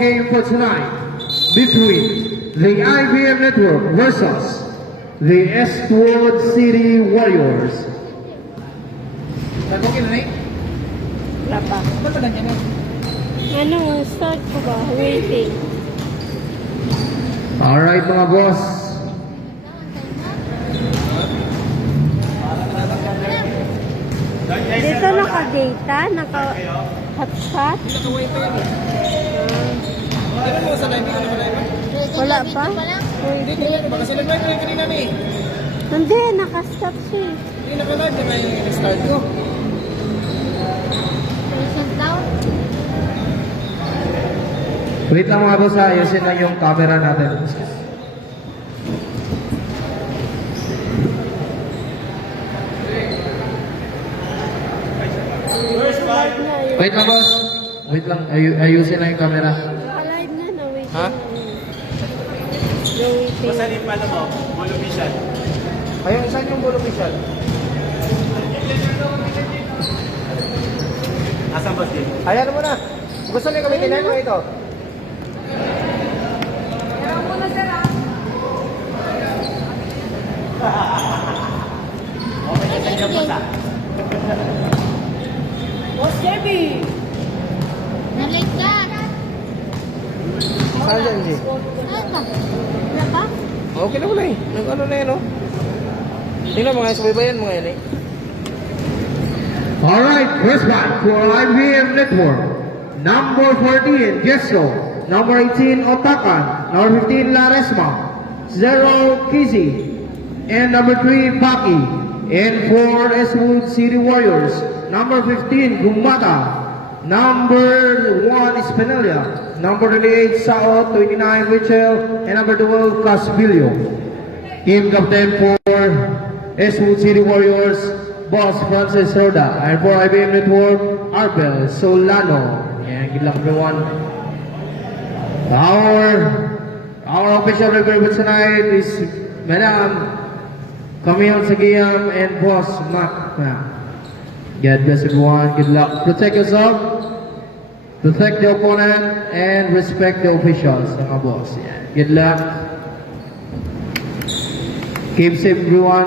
game for tonight between the IBM Network versus the Eastwood City Warriors. Wala pa. Ano, start ko ba? Waiting. Alright mga boss. Dito naka-data, naka-hotspot. Wala pa? Hindi, naka-stop siya. Hindi naka-live na may start ko. Wait lang mga boss ha, ayusin lang yung camera natin. Wait lang boss. Wait lang, ayusin lang yung camera. Naka-live na, no? Waiting. Ha? No waiting. Saan yung pala mo? Bolo Vision. Ayun, saan yung Bolo Vision? Asan ba Steve? Ayan mo na. Gusto niyo gamitin mo ito? Okay, saan yung basa? Boss Debbie! Nalate ka. Saan dyan, G? Saan ka? Wala pa? Okay na wala eh. Nag-ano na yan, oh. Tingnan mga subaybayan mga yan eh. Alright, first one for IBM Network. Number 14, Gesso. Number 18, Otakan. Number 15, Laresma. 0, Kizzy. And number 3, Baki. And for Eastwood City Warriors, number 15, Gumata. Number 1 is Penelia. Number 28, Sao. 29, Richel. And number 12, Casbillo. Team captain for Eastwood City Warriors, Boss Francis Roda. And for IBM Network, Arbel Solano. And good luck everyone. Our official referee tonight is Madam Camille Sagiyam and Boss Mac. God bless everyone. Good luck. Protect yourself, protect the opponent, and respect the officials. Mga boss. Yeah. Good luck. Keep safe everyone.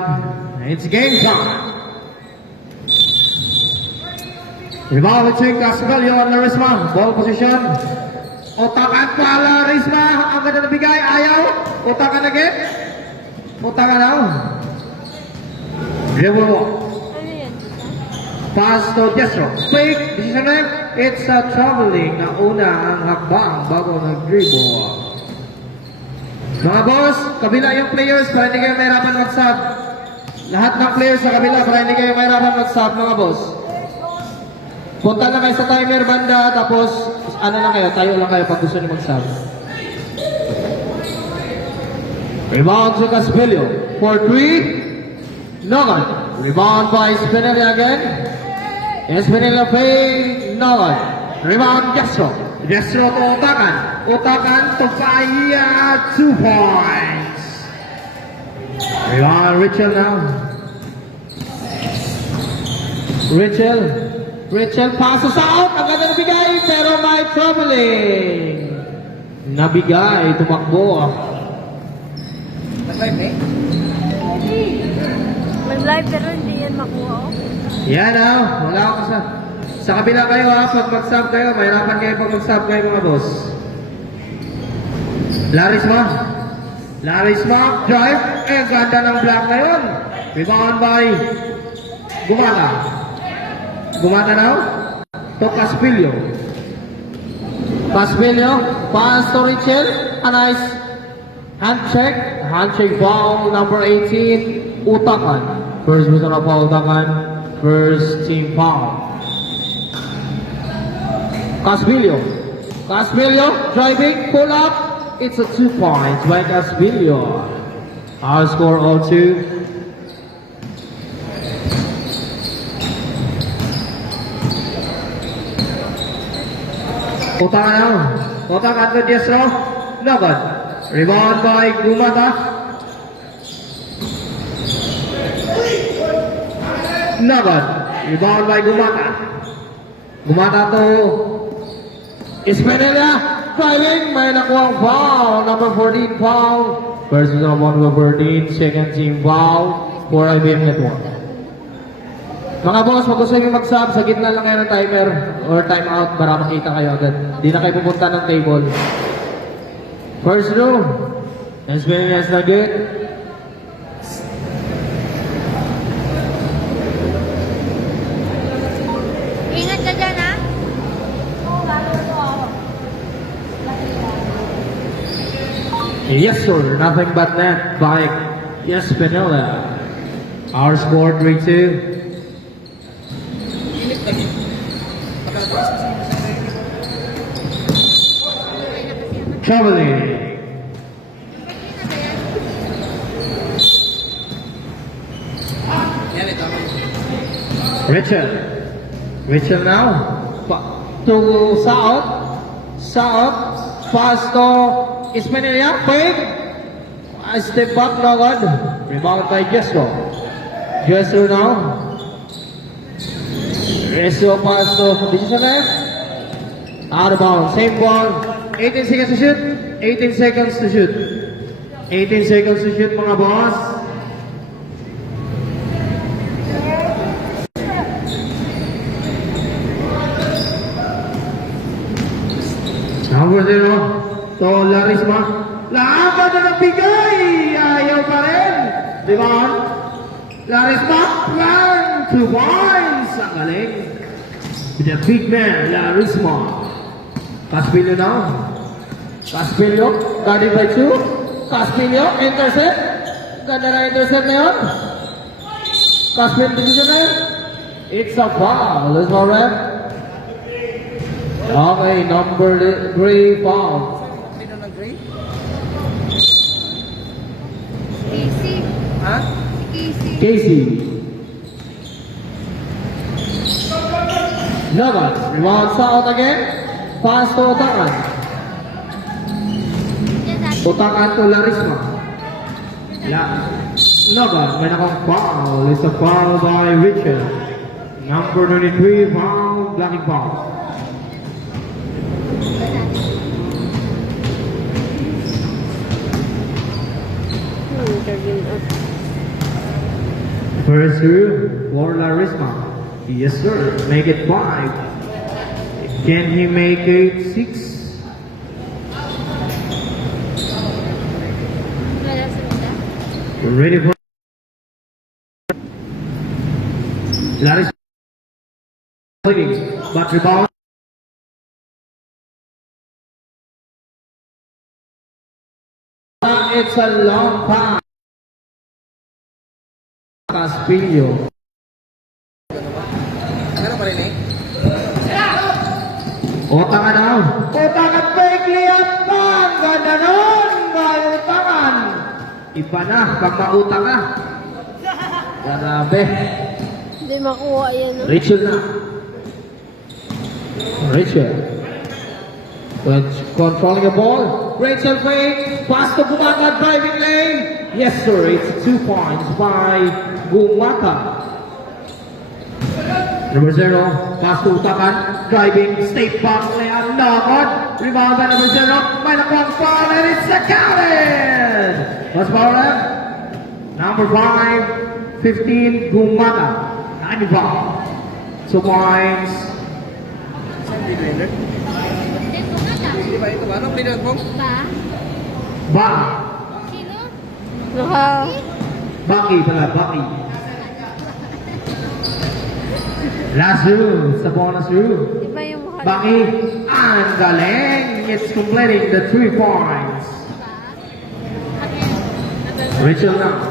It's game time. Rebound between Casballo and Larisma. Ball position. Otakan pa Larisma. Ang ganda na bigay. Ayaw. Otakan again. Otakan now. Dribble walk. Ano yan? Pass to Destro. Fake. Decision name. It's a traveling na una ang hakbang bago nag-dribble. Mga boss, kabila yung players para hindi kayo mahirapan mag-sub. Lahat ng players sa kabila para hindi kayo mahirapan mag-sub, mga boss. Punta lang kayo sa timer banda, tapos ano lang kayo, tayo lang kayo pag gusto nyo mag-sub. Rebound to Casbillo. For 3. Nogan. Rebound by Spinelli again. Espinella pay Nogan. Rebound Destro. Destro to Otakan. Otakan to Faya. 2 points. Rebound Richel now. Richel passes out. Ang ganda nabigay pero may troubling. Nabigay. Tumakbo. Nag-live eh? Mag-live pero hindi yan makuha, oh. Yan wala ako sa kabila kayo pag mag-sub kayo, mahirapan kayo pag mag-sub kayo mga boss. Larisma, drive, ganda ng block ngayon. Rebound by Gumata now, to Caspillo, pass to Richel, a nice handshake foul, number 18, Utakan. First personal foul, Utakan. First team foul. Casbillo, driving, pull up. It's a 2 points by Casbillo. Our score 0-2. Otakan to Destro. Laban. Rebound by Gumata. Rebound by Gumata. Gumata to Espinilla, driving, may nakuha foul. Number 14 foul. Personal number 14, second team foul for IBM Network. Mga boss, pag gusto nyo mag-sub, sa gitna lang kayo ng timer or timeout para makita kayo agad. Di na kayo pupunta ng table. First row, Espinilla Nugget. Ingat ka dyan, ha? Yes, sir. Nothing but net by Espinilla. Our score 3-2. Traveling. Yan, ito. Richard. Richard now. To Saot. Saot. Pass to Espinilla. Fake. A step back, no good. Rebound by Gesto. Gesto now. Gesto pass to Decisioner. Out of bounds. Same ball. 18 seconds to shoot. 18 seconds to shoot. 18 seconds to shoot, mga boss. Number 0 to Larisma. Laban na ng bigay! Ayaw pa rin! Rebound. Larisma. 2 points! Ang galing. With the big man, Larisma. Caspillo now. Caspillo, guarded by 2. Caspillo, intercept. Ganda na intercept na yun. Caspillo, decision na yun. It's a foul. Let's go, ref. Okay, number 3 foul. Sino ng gray? Casey. Ha? Casey. Casey. Nuggets. Rebound out again. Pass to Utakan. Yan sabi. Utakan to Larisma. Nuggets. May nakong foul. It's a foul by Richard. Number 23 foul. Blocking foul. First through for Larisma. Yes, sir. Make it 5. Can he make it 6? Wala sa mga. Ready for Larisma. But rebound. It's a long pass. Caspillo. Meron pa rin eh. Utangan now. Utangan fake layup man. Ganda nun. May utangan. Iba na pag mautang ka. Grabe. Hindi makuha yan. No? Rachel na. Rachel. Controlling the ball. Rachel fake. Pass to Gumaka. Driving lane. Yes, sir. It's 2 points by Gumaka. Number 0, pass to Utakan, driving, step back, layup, knock-on, rebound by number 0, may nakuha foul, and it's accounted! What's power left? Number 5, 15, Gumaka, 95. 2 points. Saan dito yun? Hindi ko nga lang. Di ba ito ba? Anong leader mo? Ba? Ba, Sino? Naka, Baki pala, Baki. Last room, sa bonus room. iba yung mukha. Baki, ang galing. It's completing the 3 points. Rachel now.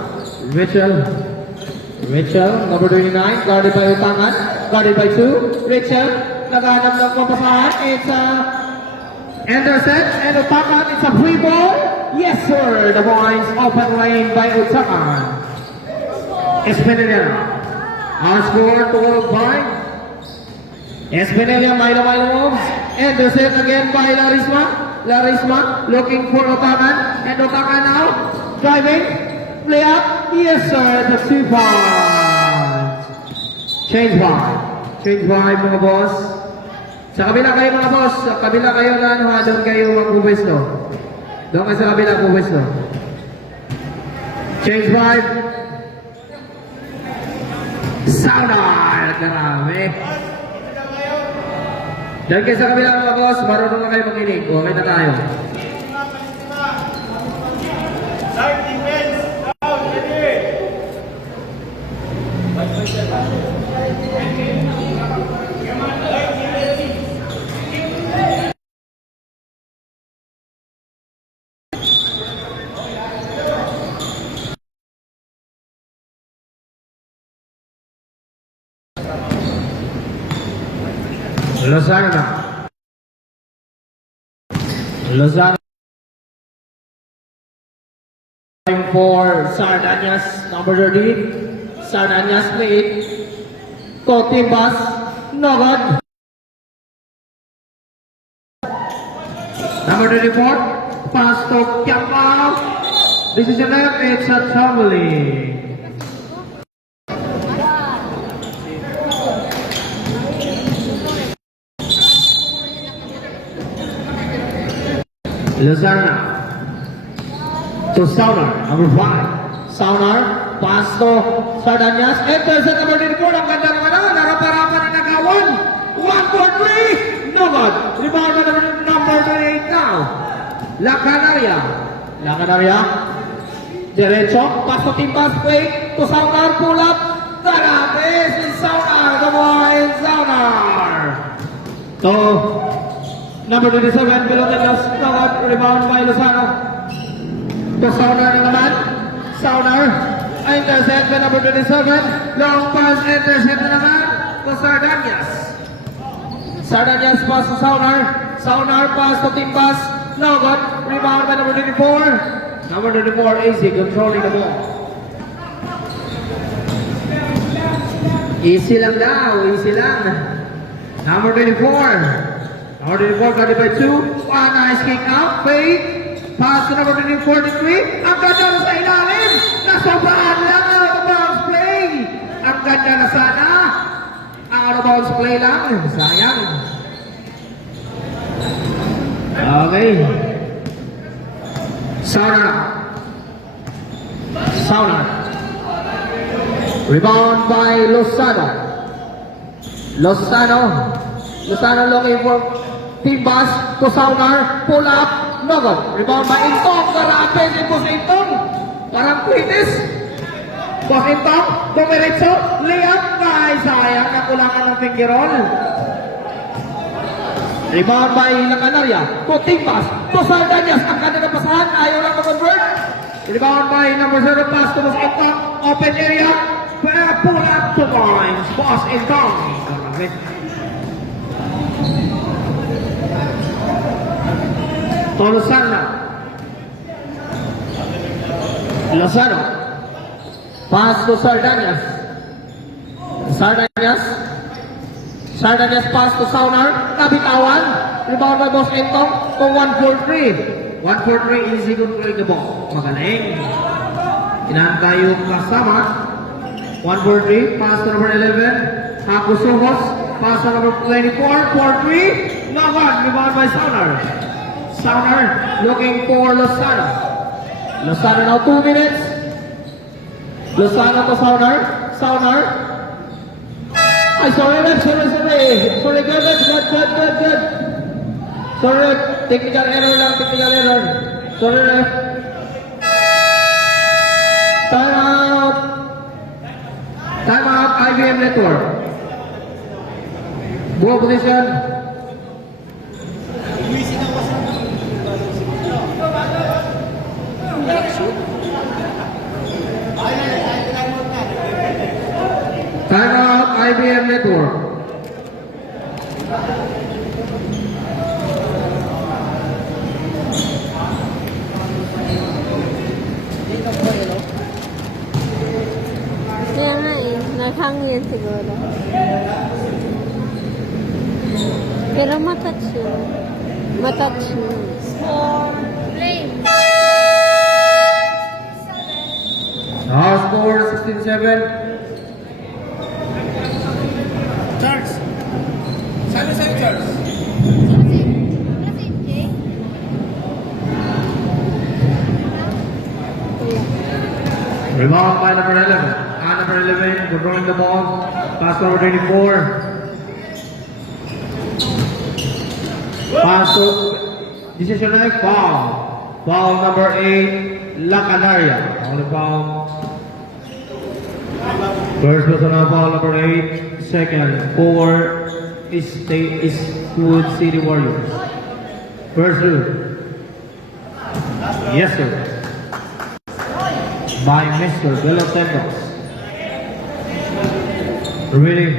Rachel, number 29, guarded by Utangan, guarded by 2. Rachel, naghanap ng papasahan. It's a intercept, and Utangan, it's a free ball. Yes, sir. The points open lane by Utangan. Espinilla. Our score 12 points. Espinilla, Milo moves. Intercept again by Larisma. Larisma looking for Utangan. And Utangan now driving. Play up. Yes, sir. The 2 points. Change 5. Change 5, mga boss. Sa kabila kayo mga boss, sa kabila kayo na ano ha, doon kayo magpupwesto. Doon kayo sa kabila pupwesto. Change 5. Saunar! Karami. Doon kayo sa kabila mga boss, marunong na kayo makinig. Okay na tayo. Lozano. Lozano. For Sardanias, number 13. Sardanias plate. Cotimbas. Nogad. Number 24. Pass to Kiapa. This is a left. It's a tumbling. Lozano to Saunar, number 5. Saunar, pass to Sardanias, enters at number 24. Ang ganda naman na, naraparapan na nagawan. 1-4-3, no good. Rebound na number 28 now. La Canaria. La Canaria, derecho, pass to Timbas, play to Saunar, pull up. Tarapes in Saunar, the boy in Saunar. So, number 27, below the last cover, rebound by Lozano. To Saunar na naman. Saunar, intercept by number 27. Long pass, intercept na naman. To Sardanias. Sardanias pass to Saunar. Saunar pass to Timbas. No good. Rebound by number 24. Number 24, easy, controlling the ball. Easy lang daw, easy lang. Number 24. Number 24, got it by 2. One nice kick out. Fade. Pass to number 43. Ang ganda na sa ilalim. Nasobraan lang. Out of bounds play. Ang ganda na sana. Out of bounds play lang. Sayang. Okay. Saunar. Saunar. Rebound by Lozano. Lozano. Lozano looking for Timbas to Saunar, pull up, no good. Rebound by Intong, karapin si Boss Intong. Parang quitis. Boss Intong, dumiretso, layup, ay sayang, nakulangan ng finger roll. Rebound by La Canaria, to Timbas, to Sardanias, ang ganda ng pasahan, ayaw lang mag-convert. Rebound by number 0, pass to Boss Intong, open area, pull up to lines, Boss Intong. To Lozano. Lozano. Pass to Sardanias. Sardanias. Sardanias pass to Saunar. Nabitawan. Rebound by Boss Entong. To 1-4-3. 1-4-3, easy control the ball. Magaling. Inaantay yung kasama. 1-4-3. Pass to number 11. Haku Sohos. Pass to number 24. 4-3. No one. Rebound by Saunar. Saunar looking for Lozano. Lozano now 2 minutes. Lozano to Saunar. Saunar. Ay, sorry. Sorry, good. Sorry, technical error lang, technical error. Sorry, ref. Time out. Time out, IBM Network. Ball position. Time out, IBM Network. Kaya nga eh, naghangin siguro. Pero matouch yun. Matouch yun. Play. Now score 16-7. Charles! Saan na sa'yo, Charles? Rebound by number 11. Number 11 controlling the ball. Pass to number 24. Pass to decision like foul. Foul number 8, La Canaria. On the foul. First personal foul number 8. Second, 4 is Wood City Warriors. First two. Yes, sir. By Mr. Velotendos. Really?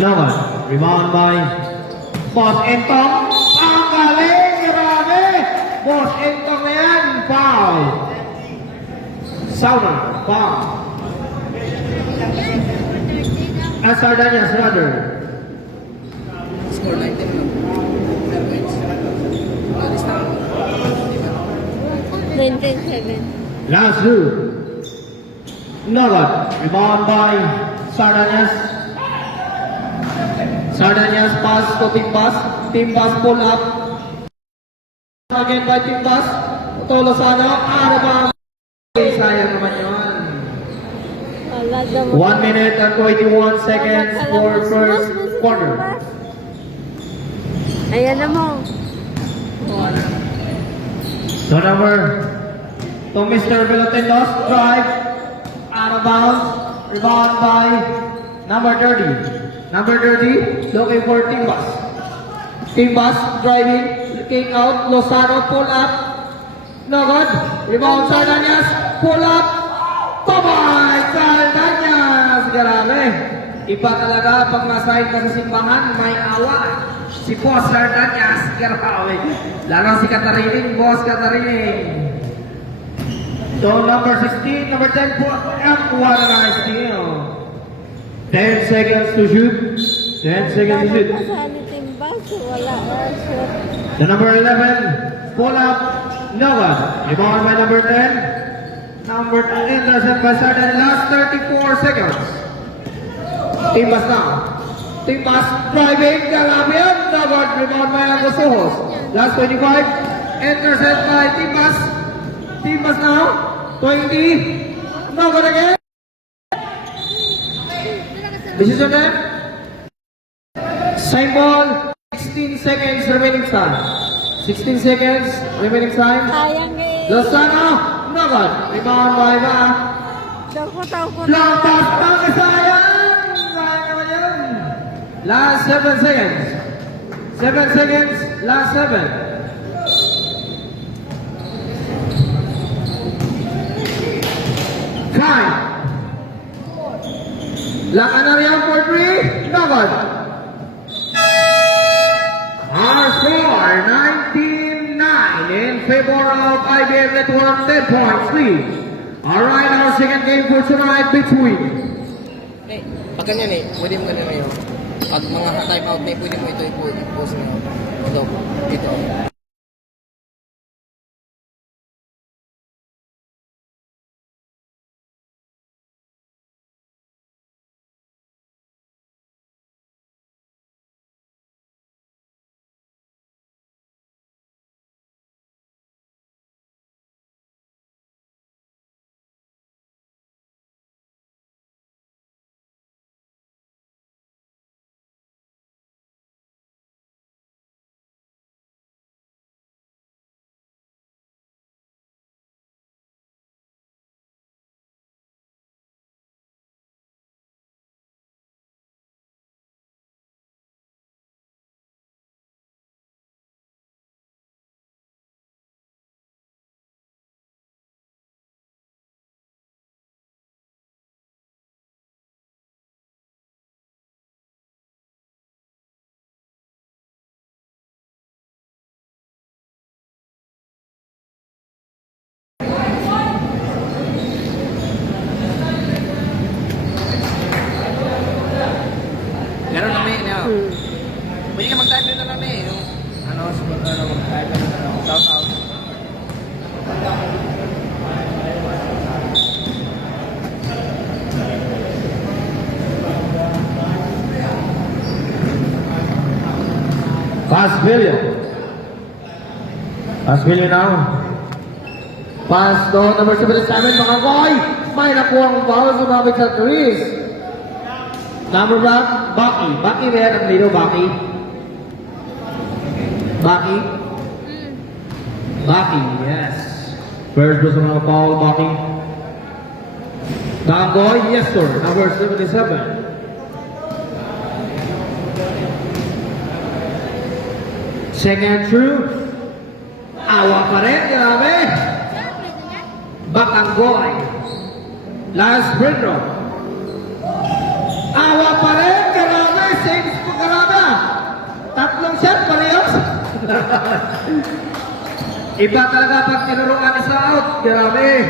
Naman. Rebound by Boss Entong. Ang galing! Grabe! Boss Entong na yan. Foul. Sauner. Foul. Sardanias rather. Score 19 lang. 4 points. Alis na ako. 19-7. Last two. Nagad. Rebound by Sardanias. Sardanias pass to Team Pass. Team Pass pull up. Again by Team Pass. Tolo sana. Rebound. Sayang naman yun. Wala daw. 1 minute and 21 seconds for first quarter. Ayan na mo. So number to Mr. Velotendos, drive, out of bounds, rebound by number 30. Number 30, looking for Team Bus. Team Bus, driving, kick out, Lozano, pull up, no good, rebound Sardanias, pull up, tabay, Sardanias, grabe. Iba talaga pag nasahin ka sa simbahan, may awa. Si Boss Sardanias, grabe. Lalo si Catarining, Boss Catarining. So number 16, number 10 po, and what a nice steal. 10 seconds to shoot. 10 seconds to shoot. Kasali timbang, so wala na shoot. The number 11, pull up, no one. Rebound by number 10. Number 10, intercept by Sardan. Last 34 seconds. Team Bas now. Team Bas driving, Galabian, no one. Rebound by Angos Sohos. Last 25, intercept by Team Bas. Team Bas now. 20, no good again. Decision time. Same ball. 16 seconds remaining time. 16 seconds remaining time. Sayang eh. Lozano, no good. Rebound by Ba. Dako-dako na. Long pass, sayang. Sayang naman yun. Last 7 seconds. 7 seconds. Last 7. Five. La Canaria for 3. No good. Our score 19-9 in favor of IBM Network 10 points lead. Alright, our second game for tonight between Eh, pag ganyan eh, pwede mo ganyan ngayon. Pag mga time out na pwede mo ito i-post na. Ito, dito. Meron namin, pwede ka mag-time dito namin. Yung, mag-time dito na. Shout out. Pasvilio now. Pass to number 77, mga koy. May nakuha ang foul, sumabit sa Chris. Number back, Baki. Baki ba yan ang lino, Baki? Baki? Baki, yes. First personal foul, Baki. Tangoy, yes sir. Number 77. Second true. Awa pa rin, grabe. Bakanggoy. Last free throw. Awa pa rin, grabe. Saves po grabe. Tatlong shot, parehas. Iba talaga pag tinuruan isa out. Grabe.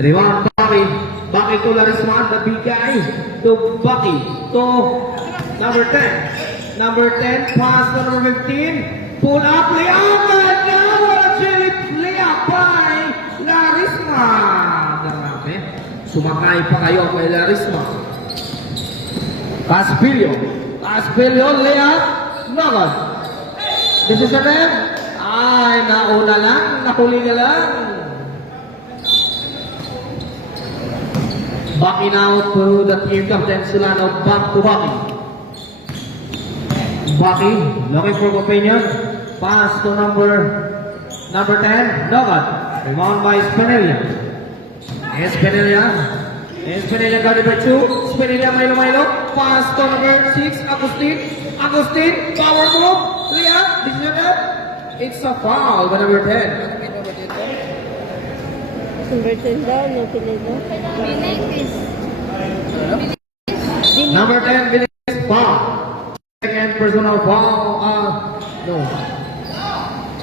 Rebound, Baki. Baki to Larismaan, nabigay. To Baki. To number 10. Number 10, pass to number 15. Pull up, layup. And now, what a chilip layup by Larisma. Grabe. Sumakay pa kayo kay Larisma. Caspilio. Caspilio, layup. No good. This is a man. Ay, nauna lang. Nahuli na lang. Baki now to the team captain Solano. Back to Baki. Baki, looking for opinion. Pass to number 10, Nogat. Rebound by Spinella. Spinella got it by 2. Spinella, Milo. Pass to number 6, Agustin. Agustin, power move. Liam, this is it. It's a foul by number 10. Number 10 daw, yung pinili. Number 10, Vinicius, foul. Second personal foul. No.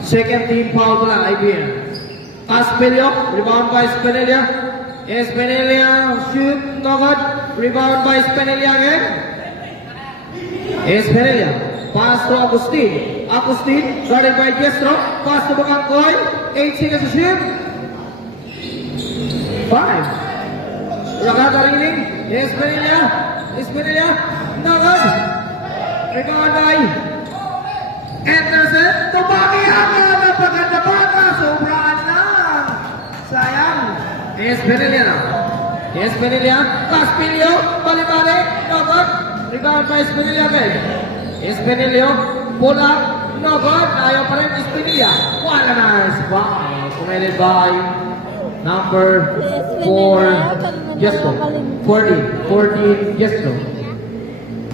Second team foul pala, IBM. Caspilio, rebound by Spinella. Spinella, shoot, no good. Rebound by Spinella again. Spinella, pass to Agustin. Agustin, guarded by Jestro. Pass to Bacangkoy. 8 seconds to shoot. 5. Lagata ringling. Spinella, no good. Rebound by Anderson. Tumaki ang napaganda bata. Sobraan lang. Sayang. Spinella. Caspilio. Balik-balik. No good. Rebound by Spinella again. Spinella. Pull up. No good. Ayaw pa rin Spinella. Wala na. Foul. Committed by number 4. Gesto. 14. Gesto.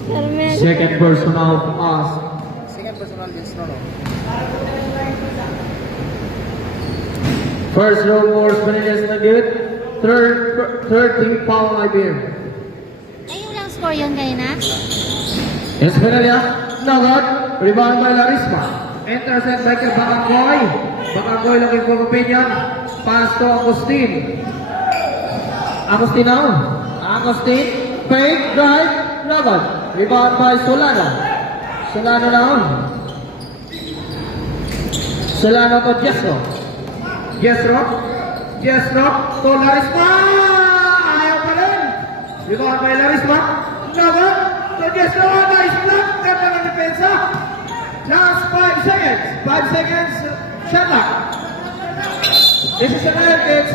Carmen. Second personal pass. Second personal yes, no. First row for Spinellas na good. Third team foul IBM. Ayun lang score yun kayo na? Spinella, no good. Rebound by Larisma. Intercept by Bacangkoy. Bacangkoy looking for opinion. Pass to Agustin. Agustin now. Agustin. Fake drive. No good. Rebound by Solano. Solano now. Solano to Jestro. Jestro to Larisma. Ayaw pa rin. Rebound by Larisma. No good. To Jestro. Nice block. Ganda ng depensa. Last 5 seconds. 5 seconds. Shot clock. This is an end. It's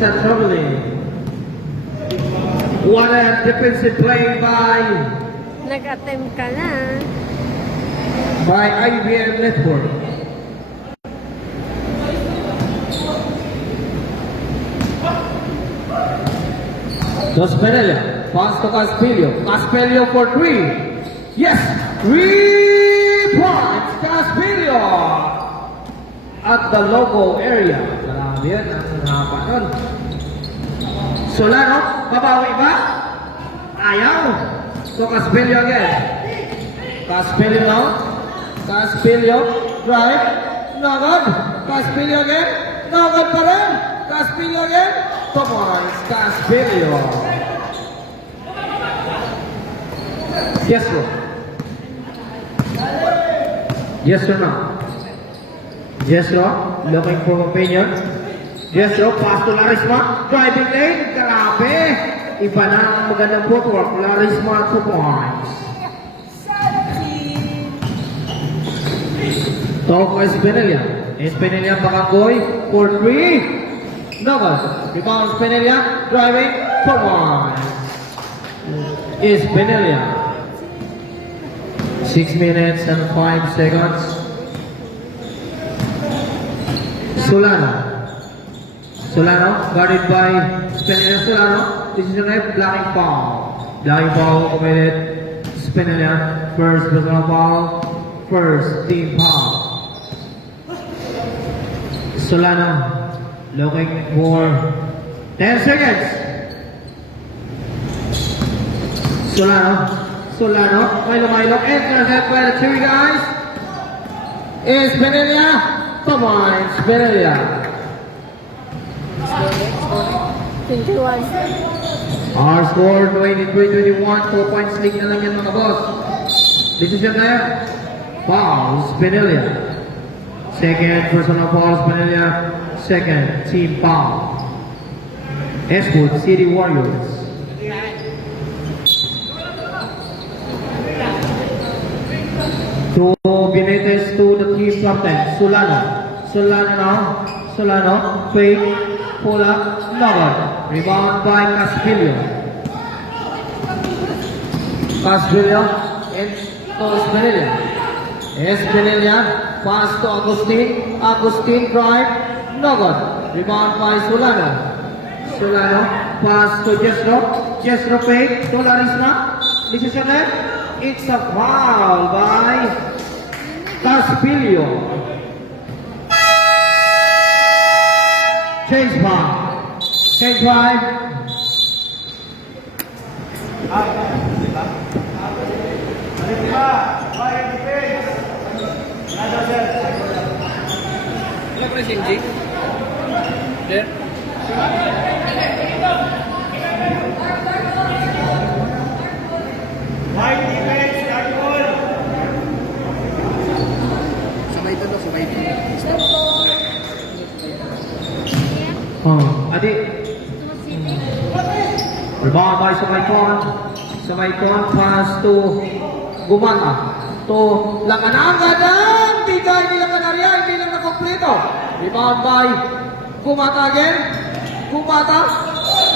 a troubling. What a defensive play by Nag-attempt ka na. IBM Network. To Spinella. Pass to Caspilio. Caspilio for 3. Yes! 3 points! Caspilio! At the logo area. Marami yan ang hapa nun. Solano, babawi ba? Ayaw. So Caspilio again. Caspilio now. Caspilio, drive. No good. Caspilio again. No good pa rin. Caspilio again. 2 points. Caspilio. Yes, sir. Yes or no? Yes, sir. Looking for opinion. Yes, sir. Pass to Larisma. Driving lane. Grabe. Iba na ang magandang footwork. Larisma 2 points. Talk Spinella. Espinilla Pakangoy for 3. Nugget. Rebound Espinilla. Driving for 1. Espinilla. 6 minutes and 5 seconds. Solano. Solano, guarded by Spinella. Solano, this is a right blocking foul. Blocking foul committed. Spinella, first personal foul, first team foul. Solano, looking for 10 seconds. Solano, Milo, intercept by the two guys. Spinella, come on, Spinella. 21. Our score 23-21, 4 points lead na lang yan mga boss. Decision na yan. Foul, Spinella. Second personal foul, Spinella. Second team foul. Eastwood City Warriors. Through Benitez to the team captain, Solano, fake, pull up, Nugget. Rebound by Caspillo, into Spinella. Spinella, pass to Agustin drive, Nugget. Rebound by Solano, pass to Jesro fake, to Larisna. Decision left, it's a foul by Caspillo. Change drive. Ano pa rin si MJ? There? Sabay ito. Adik. Rebound by Sumaykon, pass to Gumata. To Langanang, bigay nila Kanarya, hindi lang nakompleto. Rebound by Gumata again.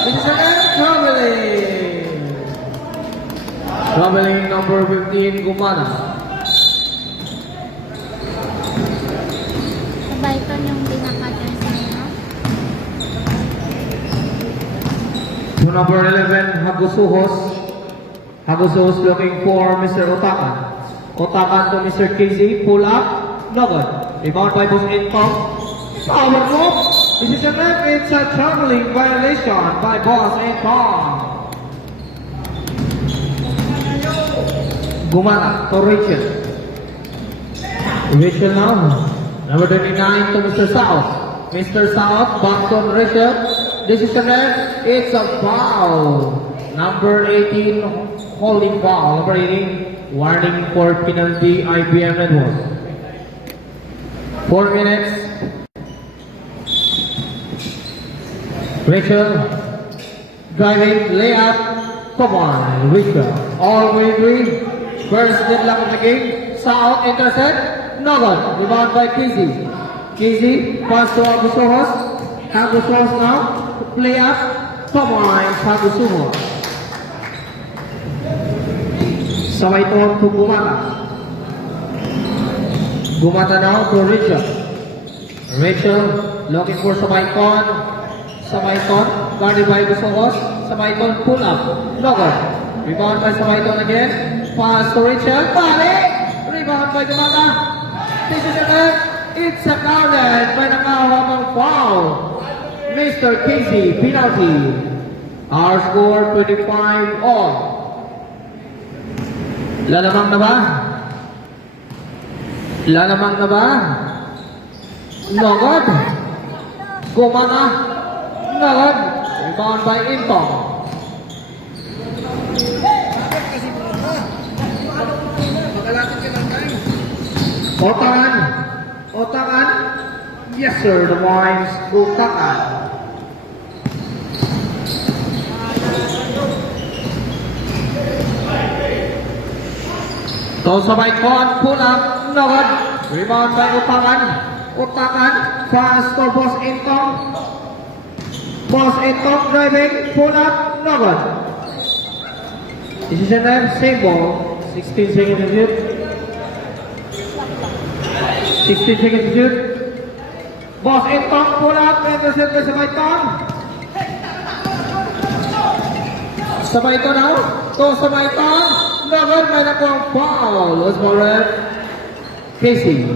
This is an traveling number 15, Gumata. Bayton yung pinaka-jersey niya. To number 11, Hagusuhos looking for Mr. Otakan to Mr. Casey, pull up, Nugget. Rebound by Boss Intong. Power move. This is a ref, it's a traveling violation by Boss Intong. Gumana to Rachel. Rachel now. Number 29 to Mr. South. Back on Rachel. This is a ref, it's a foul. Number 18, holding foul. Number 18, warning for penalty, IBM Network. 4 minutes. Rachel, driving, layup, come on, Rachel. All way three. First deadlock of the game. South, intercept, Nugget. Rebound by Casey, pass to Agusuhos. Agusuhos now, play up, come on, Agusuhos. Sabay ito to Gumata now to Rachel looking for Samayton, guarded by Gusuhos. Samayton pull up, Nugget. Rebound by Samayton again. Pass to Rachel, rebound by Gumata. This is it's a counted by nakahawang foul. Mr. Casey, penalty. Our score 25 all. Lalamang na ba? Nugget. Gumata. Nugget. Rebound by Intong. Otakan. Yes sir, the wines Otakan. So sabay kon, pull up, Nugget. Rebound by Otakan, fast to Boss Intong. Boss Intong driving, pull up, no good. Decision time, same ball. 16 seconds to shoot. 16 seconds to shoot. Boss Intong, pull up, intercept by Samaiton. Samaiton now, to Samaiton. No good, may nakuha foul. Lost ball red. Casey.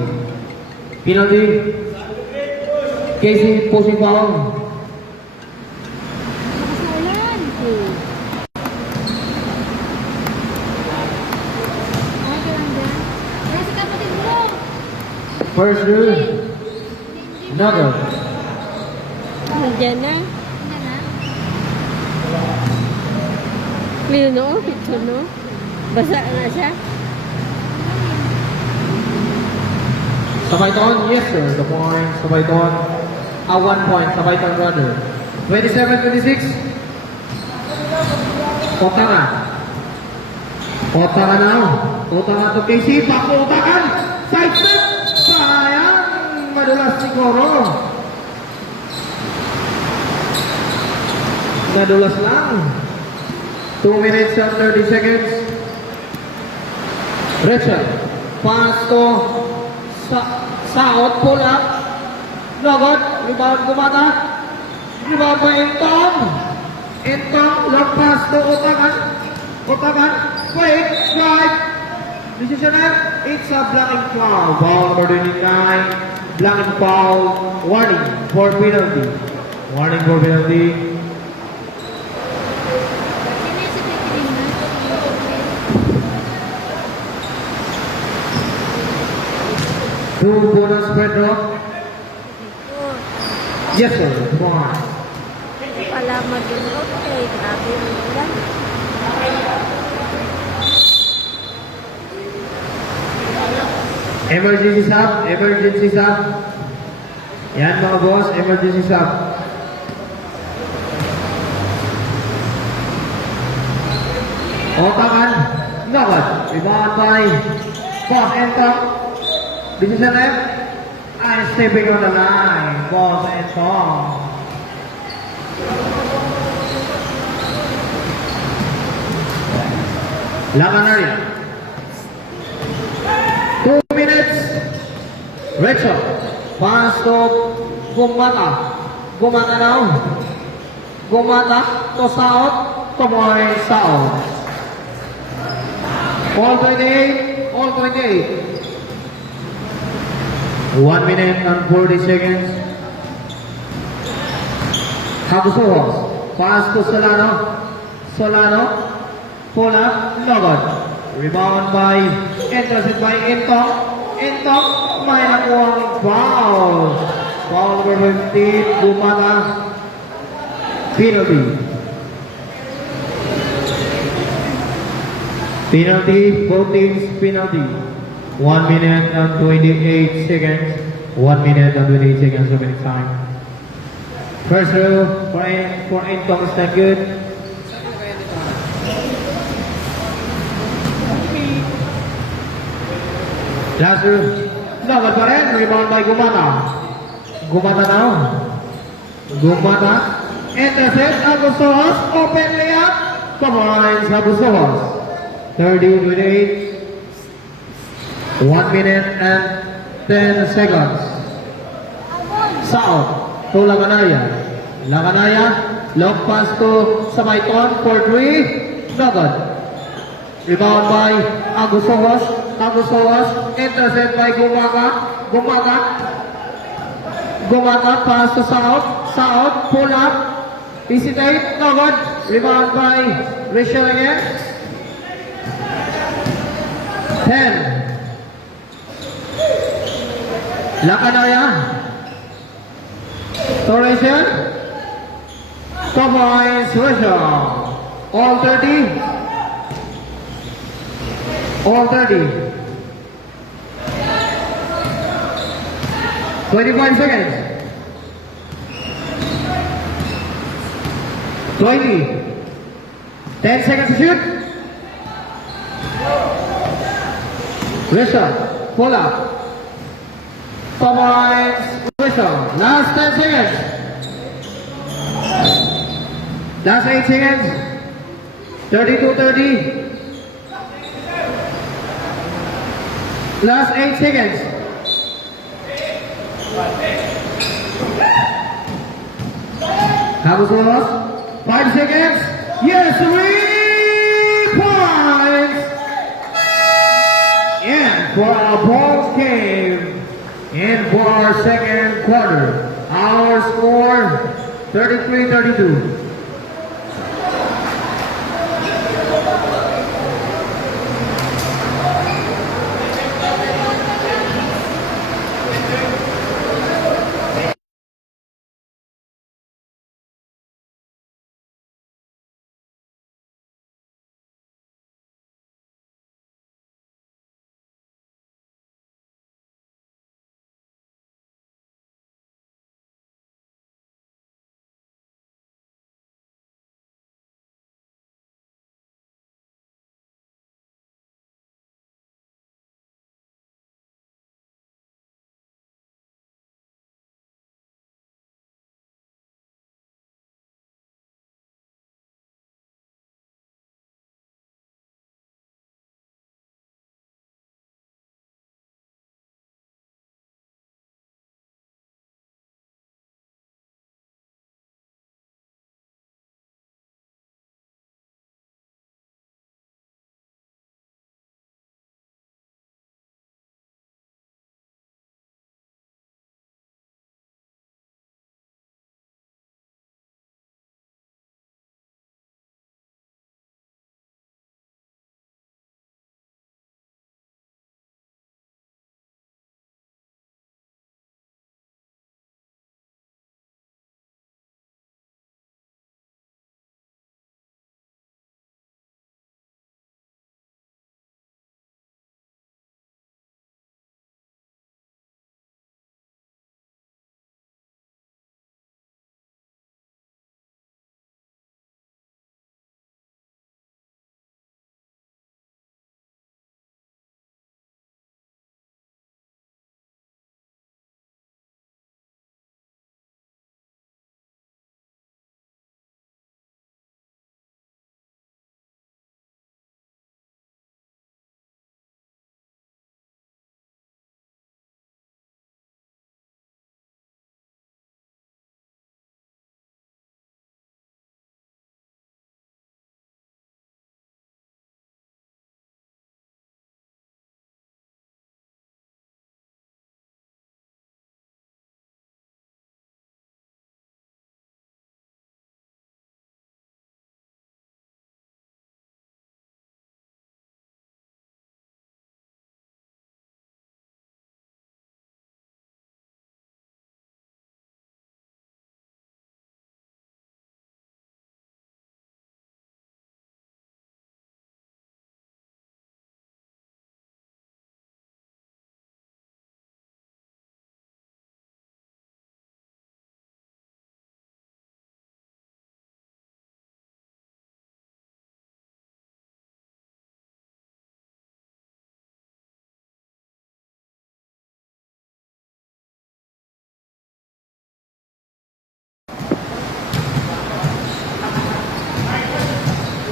Penalty. Casey, pushing foul. Nakasalan. Ay, ka lang dyan. Ay, sa kapatid mo. First rule. No good. Nandiyan na. Ano na? Minuno, ito no. Basa na siya. Samaiton, yes sir, the point. Samaiton, 1 point. Samaiton brother. 27-26. Otangan. Otangan now. Otangan to Casey. Paku Otangan. Side step. Sayang. Madulas siguro. Madulas lang. 2 minutes and 30 seconds. Richard. Pass to Saot, pull up. No good. Rebound Gumata. Rebound by Intong. Intong, long pass to Otakan. Otakan, quick, drive. Decision time, it's a blocking foul. Ball number 29, blocking foul. Warning for penalty. Warning for penalty. Yan na yung sa pikirin na. Two bonus spread drop. Yes sir, one. Hindi pala mag-inot. Eh, grabe yung ulan. Emergency sub, emergency sub. Yan mga boss, emergency sub. Otakan, Nagad, rebound by Boss Entong. Decision left, and stepping on the line, Boss Entong. Laban na rin. 2 minutes. Rachel. Pass to Gumata. Gumata now. Gumata to Saot. Tomoy Saot. All 28. All 28. 1 minute and 40 seconds. Habusos. Pass to Solano. Solano. Pull up. Nogod. Rebound by intercepted by Intong. Intong may nakuha foul. Foul number 15, Gumata. Penalty. Penalty, both teams penalty. 1 minute and 28 seconds. 1 minute and 28 seconds remaining time. First row for Intong is not good. Last room. Nagad pa rin. Rebound by Gumata. Gumata now. Gumata. Intercept. Agusohos. Open layup. Combines Agusohos. 30-28. 1 minute and 10 seconds. Saot. To Laganaya. Laganaya. Long pass to Samaiton for 3. Nagad. Rebound by Agusohos. Agusohos. Intercept by Gumata. Gumata. Gumata. Pass to Saot. Saot. Pull up. Hesitate. No good. Rebound by Rachel again. 10. Lakanaya. To Rachel. Tomoy Rachel. All 30. All 30. 25 seconds. 20. 10 seconds to shoot. Risa, pull up. Points whistle. Last 10 seconds. Last 8 seconds. 32-30. Last 8 seconds. Habos Bolos. 5 seconds. Yes, 3 points. And for a ball game. And for our second quarter. Our score 33-32.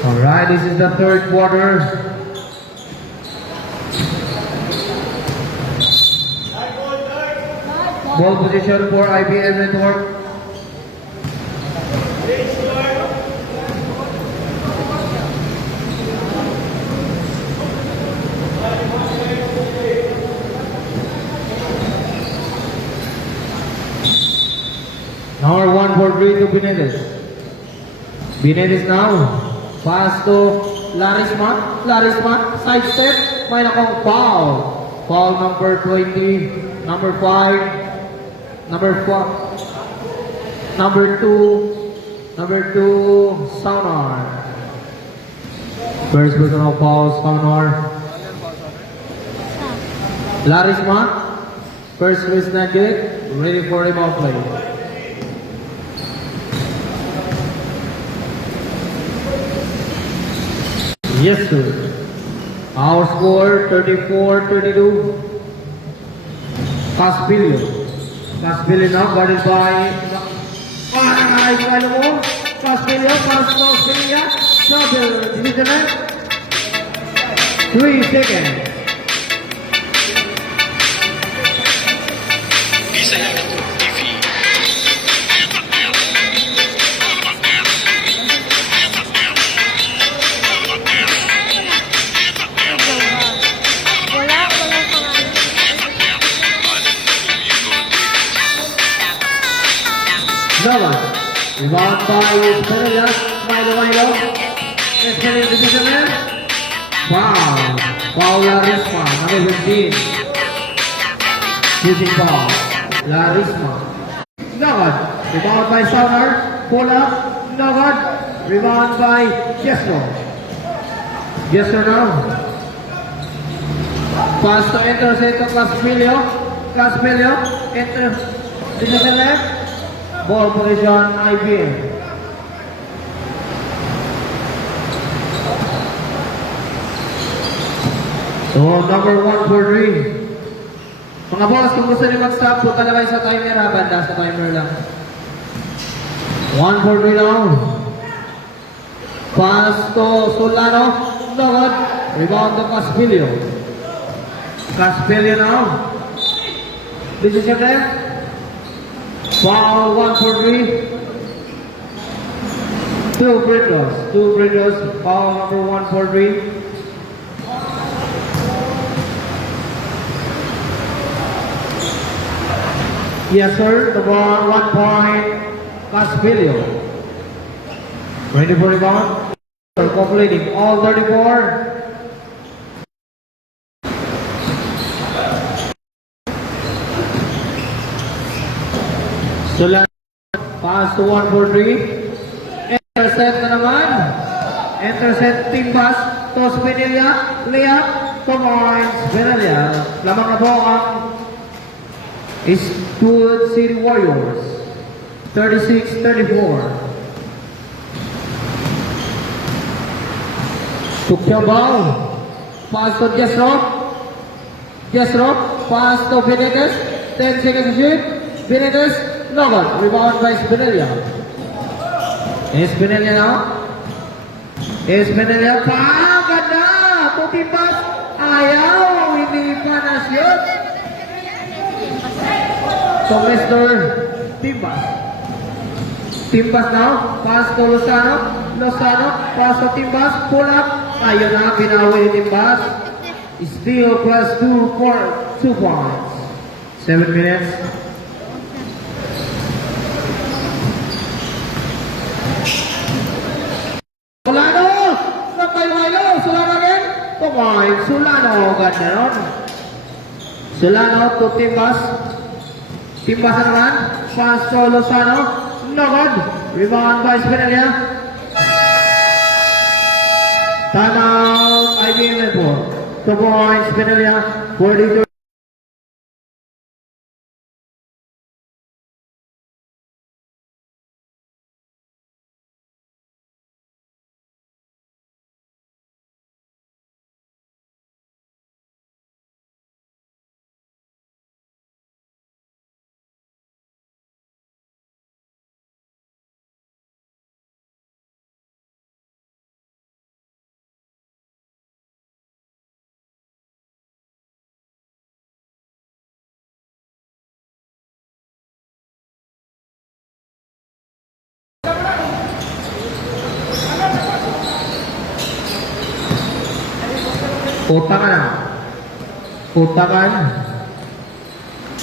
Alright, this is the third quarter. Ball position for IBM Network. Number 1 for 3 to Benitez. Benitez now. Pass to Larisma. Larisma, side step. May nakong foul. Foul number 20. Number 5. Number 4. Number 2. Number 2, Saunar. First personal foul, Saunar. Larisma. First wristband kick. Ready for him off play. Yes, sir. Our score 34-32. Caspilio. Caspilio now guarded by Kano mo. Caspilio, pass to Australia. Trouble, division 3 seconds. Wala pangalan. Nova. Rebound by Penilla. Milo. Escalate division Foul. Foul Larisma. Number 15. Shooting ball. Larisma. Nogod. Rebound by Sauner. Pull up. Nogod. Rebound by Jester. Jester now. Pass to intercept to Caspilio. Caspilio. Enter. Division left. Ball position IBM. So, number 143. Mga boss, kung gusto niyo mag-stop, punta na kayo sa timer ha. Banda sa timer lang. 143 now. Pass to Solano. Nogod. Rebound to Caspilio. Caspilio now. Decision left. Foul 143. Two free throws. Foul number 143. Yes, sir. The ball, 1 point. Caspilio. Ready for rebound. Completing all 34. Solano. Pass to 143. Intercept na naman. Intercept Timbas. To Spinilla. Layup. To Moines. Spinilla. Lamang na po ang Eastwood City Warriors. 36-34. Took your ball. Pass to Jesrop. Pass to Benitez. 10 seconds to shoot. Benitez. No good. Rebound by Spinilla. Spinilla now. Spinilla. Ganda! Tutipas. Ayaw. Hindi pa na-shoot. So, Mr. Timbas. Timbas now. Pass to Lozano. Pass to Timbas. Pull up. Ayun na. Binawi ni Timbas. Steal plus 2 points. 7 minutes. Solano! Solano again. Come on. Solano. Ganda nun. Solano to Timbas. Timbas na naman. Pass to Lozano. No good. Rebound by Spinella. Timeout. IBM report. 2 points. Spinella. 42.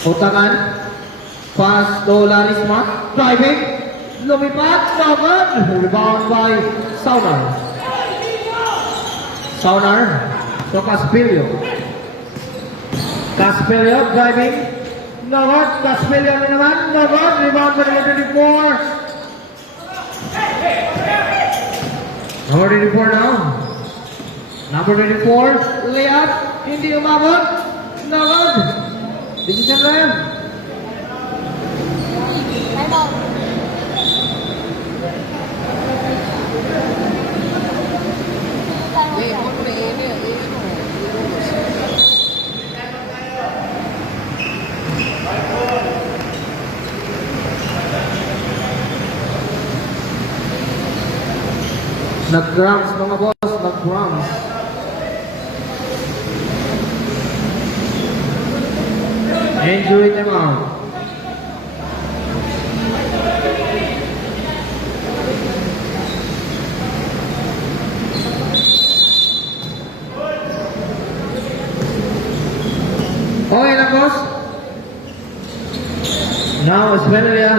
Utangan. Pass to Larisma. Driving. Lumipat. Naman. Rebound by Saunar. To Caspilio. Driving. Naman. Caspilio na naman. Naman. Rebound by number 24. Number 24 now. Number 24, layup, hindi umabot, nagod. Decision ref. Nag-drums mga boss, nag-drums. Enjoy them out. Okay na boss. Now Espenelia.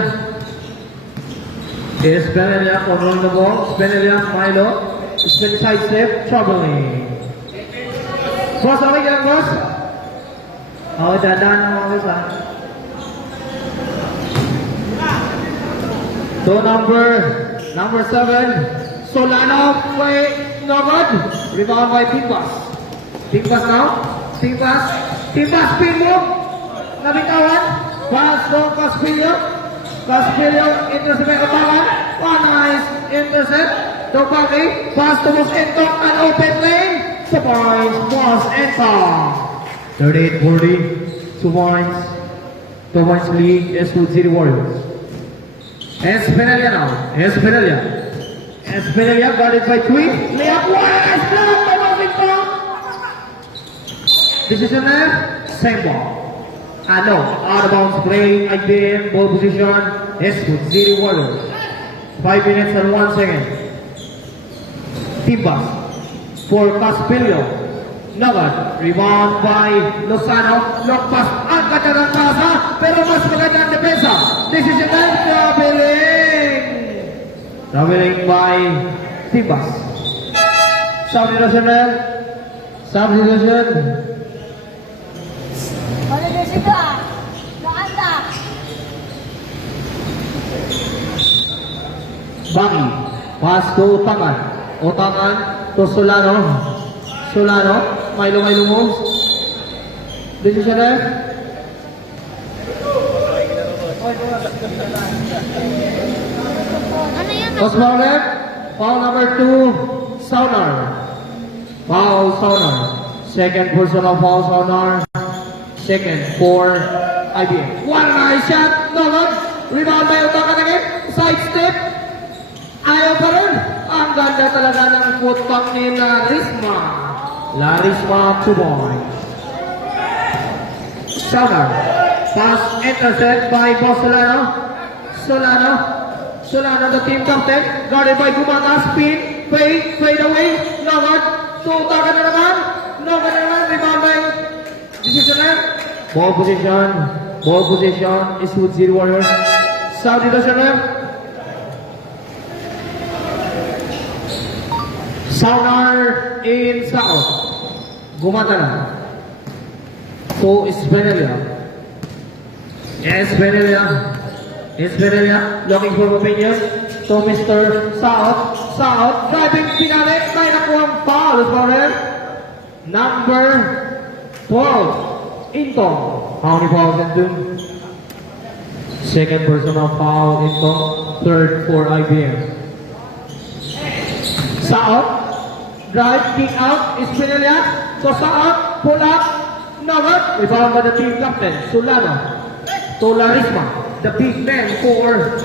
Espenelia controlling the ball. Espenelia, Milo. Espenelia side step, troubling. Boss, okay ka lang boss? Okay, dadaan mga boss ha. So number 7, Solano, wait, no good. Rebound by Timbas. Timbas now. Timbas, spin move. Nabitawan. Pass to Caspillo. Caspillo, intercept by Otakan. Oh, nice intercept. To Baki. Pass to Mosentong, an open lane. Sa points, Mosentong. 38-40. 2 points. 2 points lead. S2 City Warriors. Espenelia now. Espenelia guarded by Tweet. Layup, nice block by Mosentong. Decision left, same ball. No, out of bounds play again, ball position, S2 City Warriors. 5 minutes and 1 second. Timbas for Caspillo. Nagad, rebound by Lozano. Lock pass, ang ganda ng pasa, pero mas maganda ang depensa. Decision left, traveling by Timbas. Substitution. Ano na siya? Naanda. Baki, pass to Otakan. Otakan to Solano. Milo moves. Decision left. Ano yan? Osmar left. Foul number 2, Saunar. Second personal foul, Saunar. Second for IBM. One nice shot, no good. Rebound by Otakan again. Side step. Ayaw pa rin. Ang ganda talaga ng football ni Larisma. 2 points. Saunar. Pass intercept by Solano. Solano, the team captain. Guarded by Gumata. Spin. Fade away. No good. So, Otakan na naman. Rebound by decision. Ball position is with City Warriors. Saudi National. Saunar in South. Gumata na. So, Espenelia, looking for opinion. So, Mr. South, driving pinali, may nakuhang foul for him. Number 12, Intong. How many fouls can do? Second personal foul, Intong. Third for IBM. South, drive, kick out, Espenelia. So, South, pull up. Nagad, rebound by the team captain, Solano. To Larisma, the big man for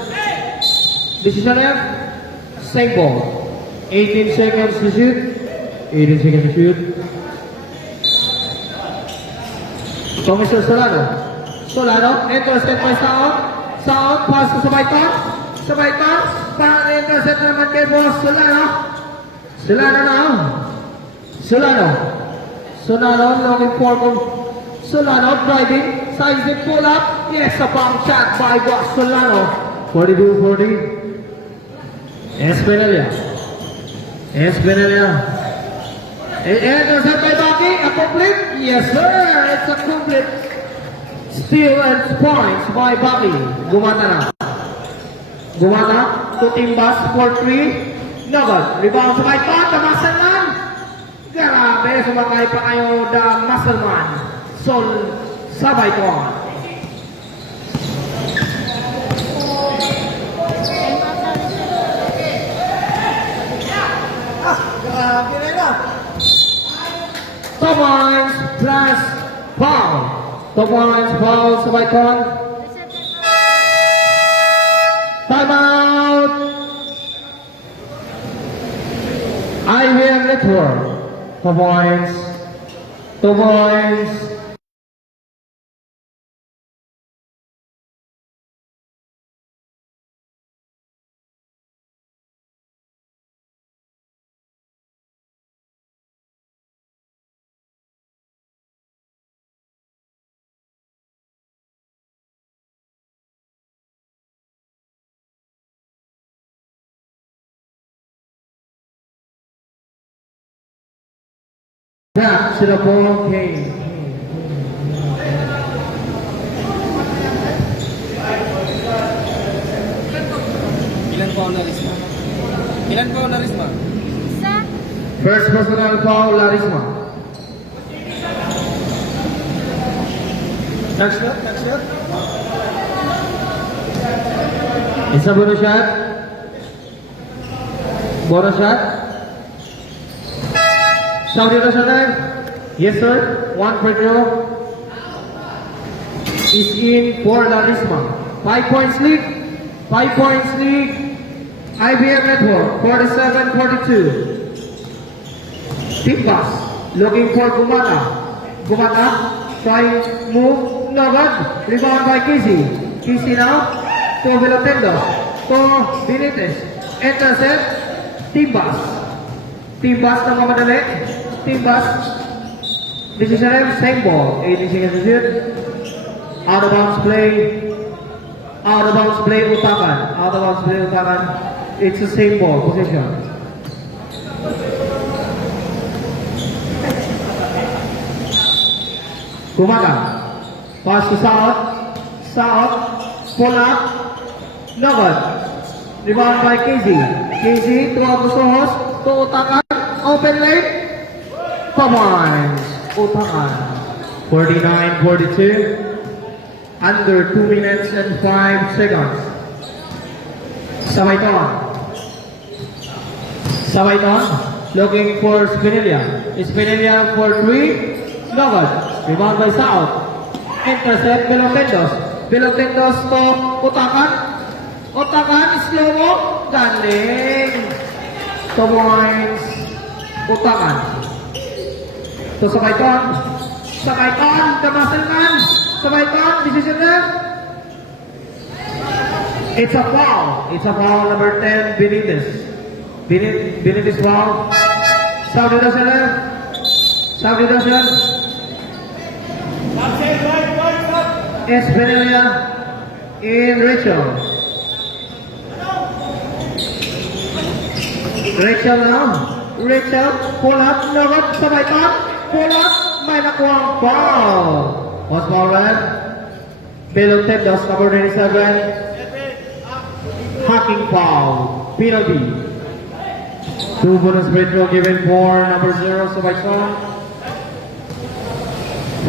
decision left. Same ball. 18 seconds to shoot. So Mr. Solano, intercept by South, pass to Sabaitan. Parang intercept naman kay boss Solano looking for Solano driving, size it, pull up. Yes, a bomb shot by boss Solano. 42-40. Espenelia. Intercept by Baki, a complete. Yes, sir. It's a complete steal and points by Baki. Gumata to Timbas for 3. Nagad. Rebound sa Baitan. Tamasan lang. Grabe. Sumakay pa kayo the muscle man. Sol sa Baitan. Tomarns plus foul. Tomarns foul sa Baitan. Time out. Network. 2 points. 2 points. Back to the ball game. Ilan po ang narisma? Ilan po ang narisma? Isa. First personal foul, Larisma. Next shot, next shot. It's a bonus shot. Bonus shot. Saudi National. Yes, sir. 1 for 0. Is in for Larisma. 5 points lead. 5 points lead. IBM Network. 47-42. Team pass. Looking for Gumata. Gumata. Trying move. No good. Rebound by Kisi. Kisi now. To Villatendo. To Benitez. Intercept. Team pass. Team pass na mamadali. Team pass. Decision same ball. 80 seconds to shoot. Out of bounds play. Out of bounds play Utakan. Out of bounds play Utakan. It's the same ball position. Kumaga. Pass to South. South. Pull up. No good. Rebound by Casey. Casey to Abusohos. To Utakan. Open lane. Come on. Utakan. 49-42. Under 2 minutes and 5 seconds. Sabaiton. Sabaiton. Looking for Spinella. Spinella for 3. No good. Rebound by South. Intercept Belotendos. Belotendos to Utakan. Utakan slow-mo. Galing. 2 points. Utakan. To Sabaiton. Sabaiton. Kamasilman. Sabaiton. Decision left. It's a foul. It's a foul number 10, Benitez. Benitez foul. Saudi National. Saudi National. Espinella in Rachel. Rachel now. Rachel, pull up, no good, Sabaiton. Pull up, may nakuha ang foul. What's foul red? Belotendos, number 97. Hacking foul. Penalty. 2 bonus free throw given for number 0, Sabaiton.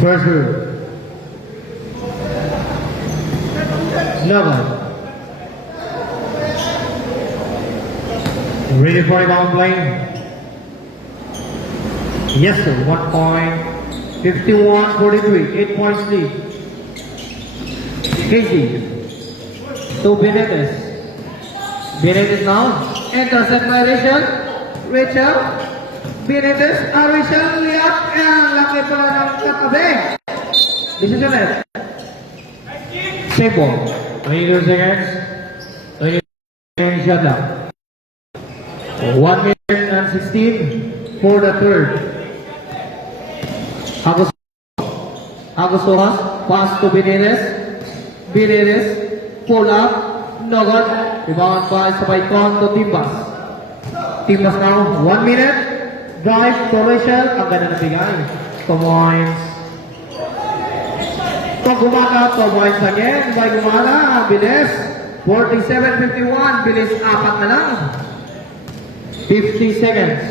First rule. No good. Ready for rebound playing? Yes, sir. 1 point. 51-43. 8 points lead. Casey. To Benitez. Benitez now. Intercept by Rachel. Rachel. Benitez. Rachel. Layup. Laki pala ng katabi. Decision net. Same ball. 22 seconds. 22 seconds shot down. 1 minute and 16 for the third. Agusoras, pass to Benitez. Benitez, pull up, no good. Rebound by Sabaiton to Timbas. Timbas now, 1 minute. Drive to Rachel. Ang ganda na bigay. 2 points. To Gumala, 2 points again. By Gumala, bilis. 47-51, bilis 4 na lang. 50 seconds.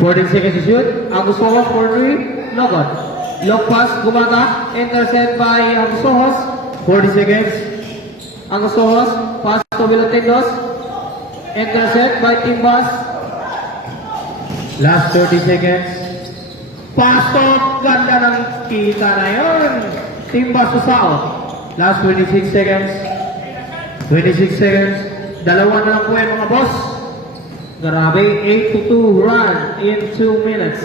14 seconds to shoot. Agusohos for 3. No good. Long pass. Gumata. Intercept by Agusohos. 40 seconds. Agusohos. Pass to Belotendos. Intercept by Timbas. Last 30 seconds. Pass to. Ganda ng kita na yun. Timbas to South. Last 26 seconds. 26 seconds. Dalawa na lang po yan mga boss. Grabe, 8-2 run in 2 minutes.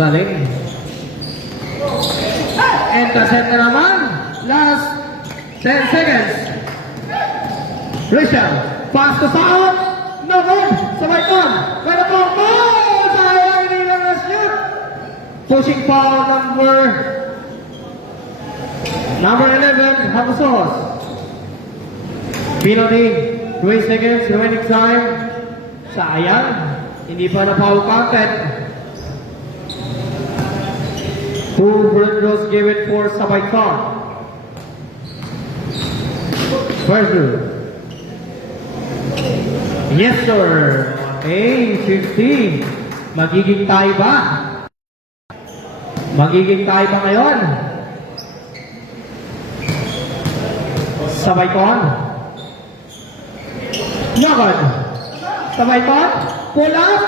Galing. Intercept na naman. Last 10 seconds. Rachel, pass to Saon. No good. Sabay on. Pwede po. Oh! Sayang, hindi lang na-shoot. Pushing foul number 11, Habusos. Penalty. 20 seconds, remaining time. Sayang. Hindi pa na-foul counted. Who Brendos gave it for Sabayton? Verdu. Yes, sir. Okay, 50. Magiging tayo ba? Magiging tayo ba ngayon? Sabayton. Nagad. Sabayton. Pull up.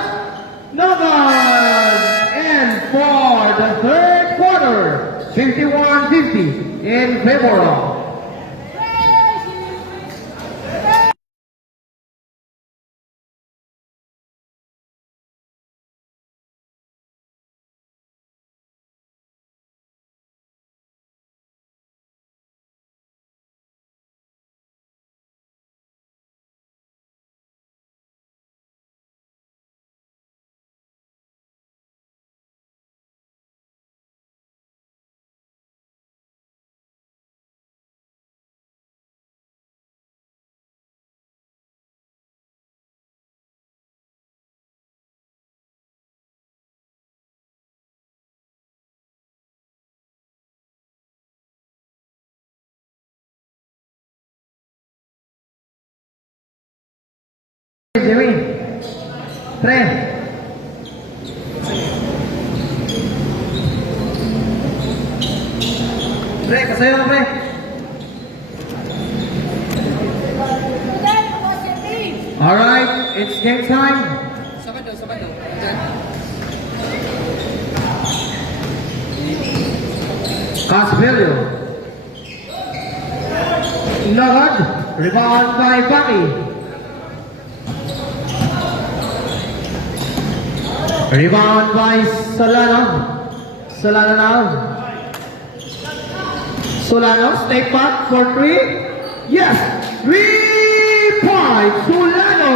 Nagad. And for the third quarter, 51-50 in favor of Jimmy. Pre. Pre, kasayo mo, pre. Alright, it's game time. Sabay daw. Diyan. Casvelio. Nagad. Rebound by Bucky. Rebound by Solano. Solano now. Solano, step back for 3. Yes! 3-point Solano!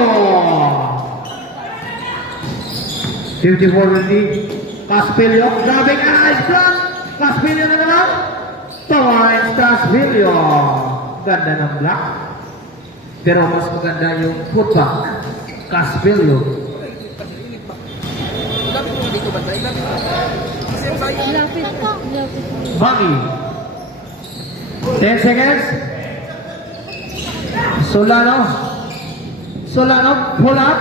54-50. Caspilio, grabbing an ice shot. Caspilio na naman. Torrance Caspilio. Ganda ng block. Pero mas maganda yung putback. Caspilio. Lapit mo dito ba? Lapit mo. Kasi yung sayo. Lapit. Buggy. 10 seconds. Solano. Solano, pull up.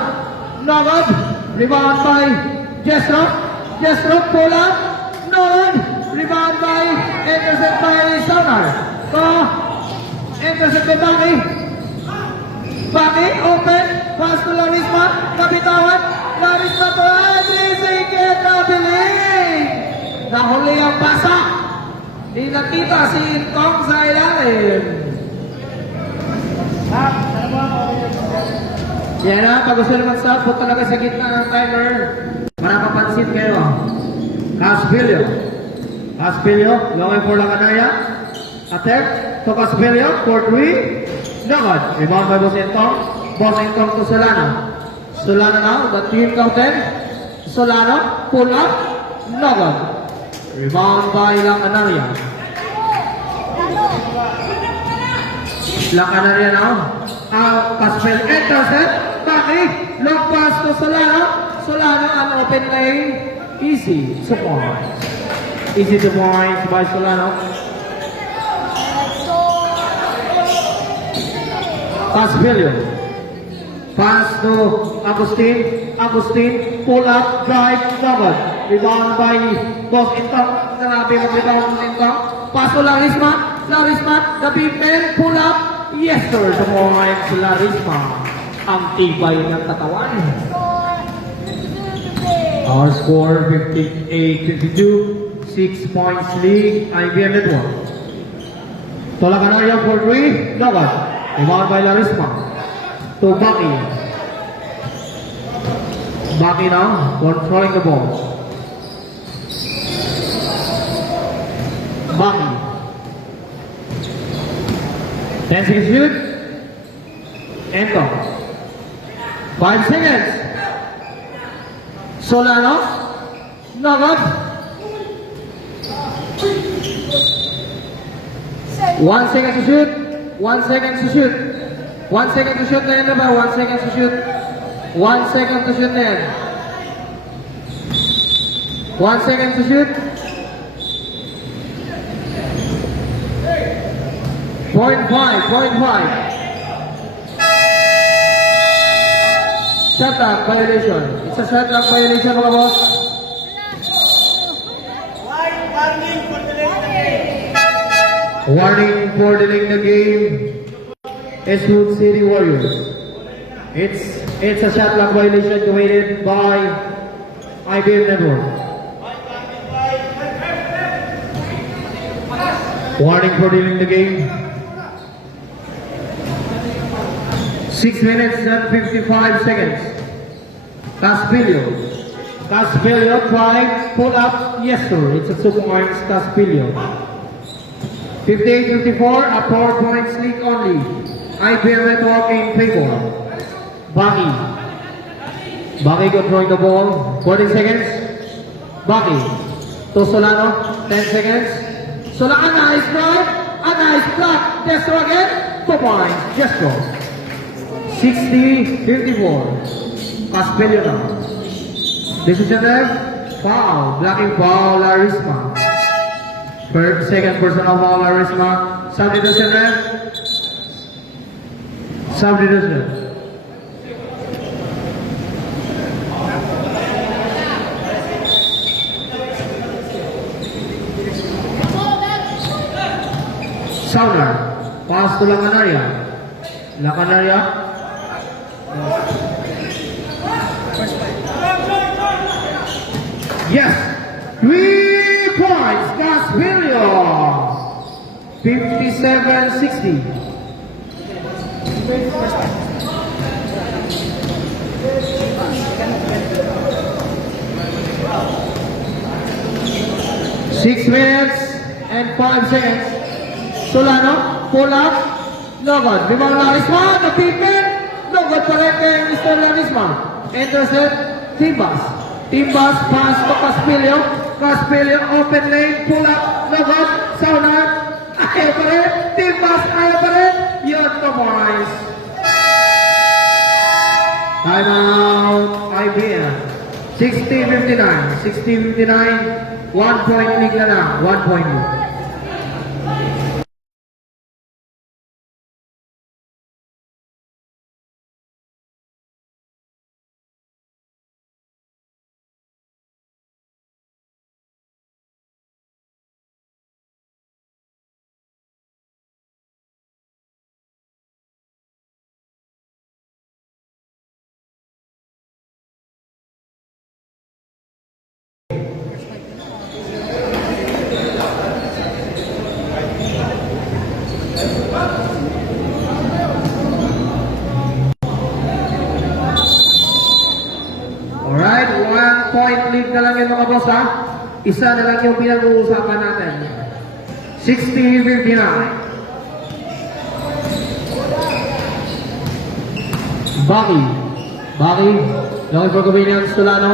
No good. Rebound by Jestro. Jestro, pull up. No good. Rebound by, intercept by Sonar. Intercept by Buggy. Buggy, open. Pass to Larisma. Kapitawan. Larisma to Adri. Nabiling! Nahuli ang pasa. Di nakita si Intong sa ilalim. Yan na, pag gusto naman sa punta talaga sa gitna ng timer. Manapapansin kayo. Caspilio. Caspilio, looking for Lacanaya. Attempt to Caspilio for 3. Nagad. Rebound by Boss Intong. Boss Intong to Solano. Solano now, the team counted. Solano, pull up, Nagad. Rebound by Lancanaria. Lancanaria now. Caspel intercept. Baki, long pass to Solano. Solano, an open lane. Easy to point. Easy to point by Solano. Caspilio. Pass to Agustin. Agustin, pull up, drive, Nagad. Rebound by Boss Intong. Grabe mag-rebound ng Intong. Pass to Larisma. Larisma, the big man, pull up. Yes sir, tumungayan si Larisma. Ang tibay ng katawan. Our score 58-52. 6 points lead, IBM Network. Tolacanaria for 3, Nagad. Rebound by Larisma. To Baki. Baki now, controlling the ball. Baki. 10 seconds shoot. Ento. 5 seconds. Solano. No good. 1 second to shoot. 1 second to shoot. 1 second to shoot na yan na ba? 1 second to shoot. 1 second to shoot na yan. 1 second to shoot. Point 5. Shot clock violation. It's a shot clock violation mga boss. Warning for delaying the game. Eastwood City Warriors. It's a shot clock violation committed by IBM Network. Warning for delaying the game. 6 minutes and 55 seconds. Caspilio trying pull up. Yes sir, it's a 2 points Caspilio. 58-54, a 4 points lead only. IBM Network in favor. Baki controlling the ball. 40 seconds. Baki to Solano. 10 seconds. Solano, a nice drive. A nice block. Destro again. 2 points. Destro. 60-54. Caspilio now. Decision left. Foul. Blocking foul. Larisma. Second personal foul. Larisma. Substitution left. Substitution. Saunar. Pass to Lacanaria. Yes. 3 points. Caspilio. 57-60. Six minutes and 5 seconds. Solano, pull up. No good. Rebound Larisma, the pigment. No good pa rin kay Mr. Larisma. Intercept, Timbas. Timbas, pass to Caspilio. Caspilio, open lane, pull up. No good. Saunar. Ayaw pa rin. Timbas, ayaw pa rin. Yun to boys. Time out, IBM. 60-59. 60-59. 1 point lead na lang. 1 point lead. Alright, 1 point lead na lang yung mga boss ha. Isa na lang yung pinag-uusapan natin. 60-59. Baki, looking for convenience, Solano.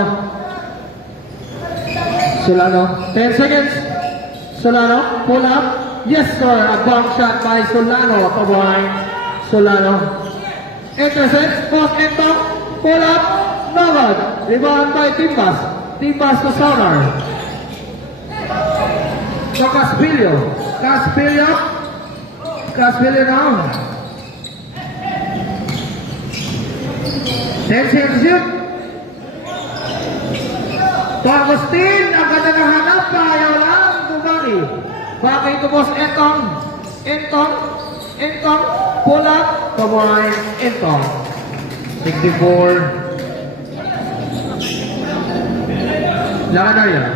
10 seconds. Solano, pull up. Yes sir, a bomb shot by Solano. Pabuhay, Solano. Intercept, post ento, pull up. No good. Rebound by Timbas. Timbas to Saunar. To Caspilio now. 10 seconds shoot. To Agustin, ang ganda na hanap, ayaw lang, Baki. Baki to boss Entong, pull up, Kamoy, Entong. 64. Lacanaria.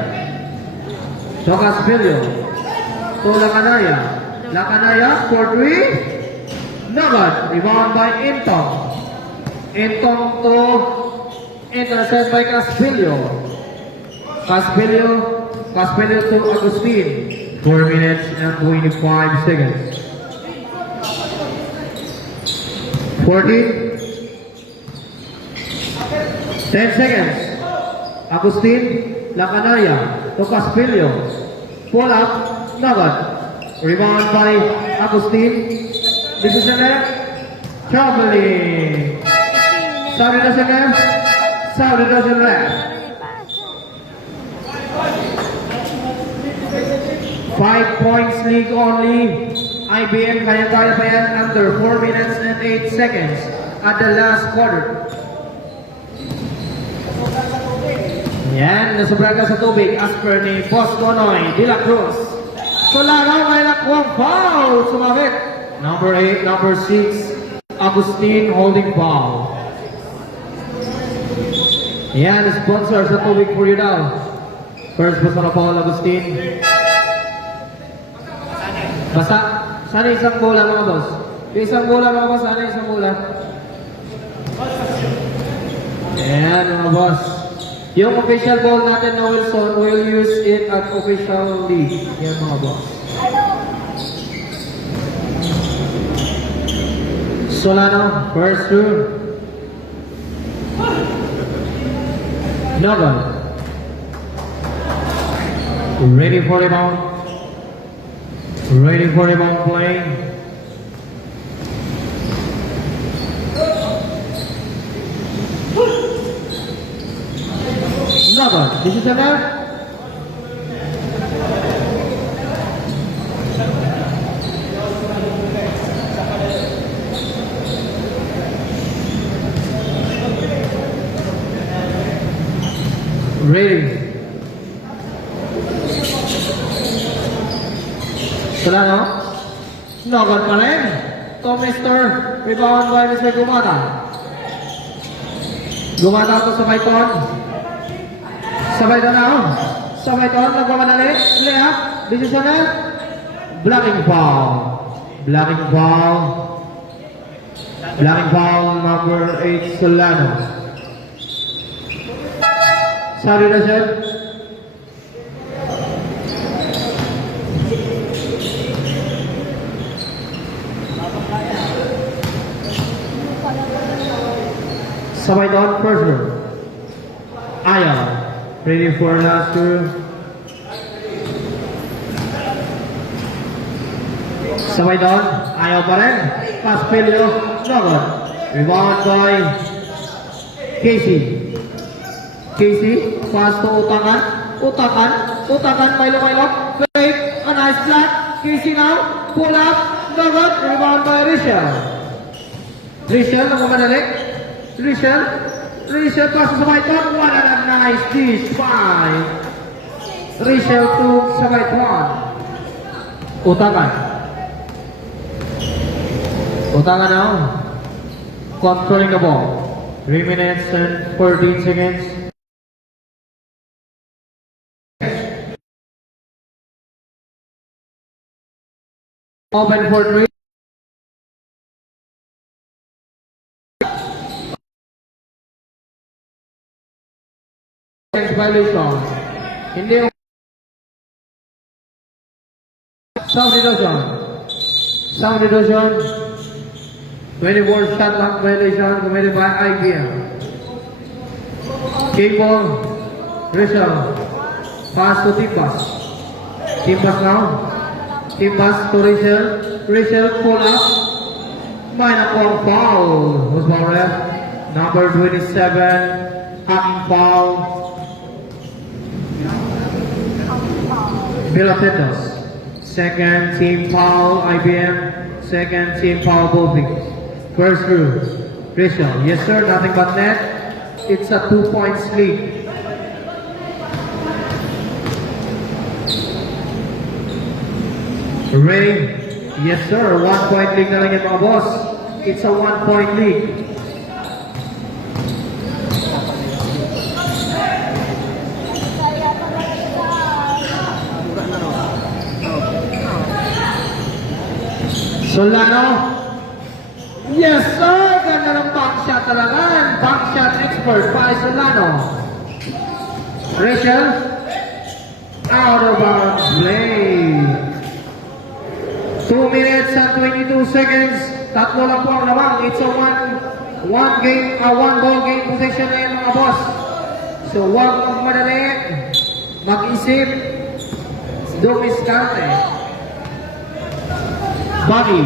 To Caspilio. To Lacanaria. Lacanaria for 3. No good. Rebound by Entong. Entong to Intercept by Caspilio. Caspilio to Agustin. 4 minutes and 25 seconds. 14. 10 seconds. Agustin Lacanaya to Caspilio. Pull up. Nagad. Rebound by Agustin. This is the net. Traveling. Saudi doesn't have. Saudi doesn't have. 5 points league only. IBM kaya-kaya pa yan under 4 minutes and 8 seconds at the last quarter. Yan, nasobra ka sa tubig as per ni Boss Gonoy de la Cruz. Solano may nakuwang foul. Sumabit. Number 8, number 6, Agustin holding foul. Yan, sponsor sa tubig for you daw. First basta na foul, Agustin. Basta, sana isang bola mga boss. Isang bola mga boss, sana isang bola. Ayan mga boss. Yung official ball natin na Wilson, we'll use it at official league. Yan mga boss. Solano, first through. Noble. Ready for rebound. Ready for rebound play. Noble, this is enough. Ready. Solano. Nogal pa rin. To Mr. Rebound by Mr. Gumata. Gumata to sa Python. Sabay doon na. Sabay doon. Nagpamadali. Layup. This is a net. Blocking foul. Blocking foul. Blocking foul number 8 Solano. Sorry na siya. Sabay doon, first room. Ayaw. Ready for last room. Sabay doon, ayaw pa rin. Caspilio, Nogon. Rebound by Casey. Casey, pass to Utakan. Utakan, Milo. Fake, a nice flat. Casey now, pull up, Nogon. Rebound by Rishel. Rishel, nagmamadalik. Rishel pass sa Python. What a nice dish by Rishel to sa Python. Utakan now. Controlling the ball. 3 minutes and 14 seconds. Open for 3. Violation. Hindi. Sound reduction. 24 shot clock violation committed by IBM. K-ball. Rishel. Pass to Timpas. Timpas now. Timpas to Rishel. Rishel pull up. Minor foul. Who's ball ref? Number 27. Hacking foul. Bilatetos. Second team foul, IBM. Second team foul, Bobby. First through. Rachel. Yes sir, nothing but net. It's a 2 points lead. Ray. Yes sir, 1 point lead na lang yan mga boss. It's a 1 point lead. Solano. Yes sir, ganda ng back shot talaga. Back shot expert pa Solano. Rachel, out of bounds play. 2 minutes and 22 seconds. Tatlo lang po ang lamang. It's a one ball game possession na yan mga boss. So huwag magmadali. Mag-isip. Dumiskarte. Bobby.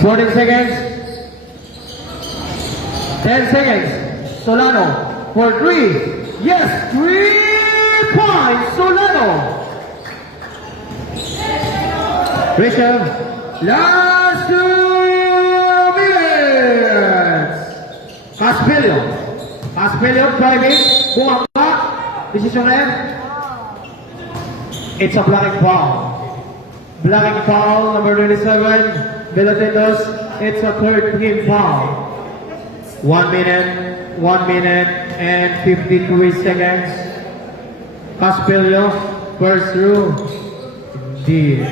Fourteen seconds. 10 seconds. Solano for 3. Yes, 3 points. Solano. Rachel. Last 2 minutes. Caspilio driving. Bumaba. Decision left. It's a blocking foul. Blocking foul number 27. Belotindos. It's a third team foul. 1 minute and 53 seconds. Caspilio, first through. Indeed.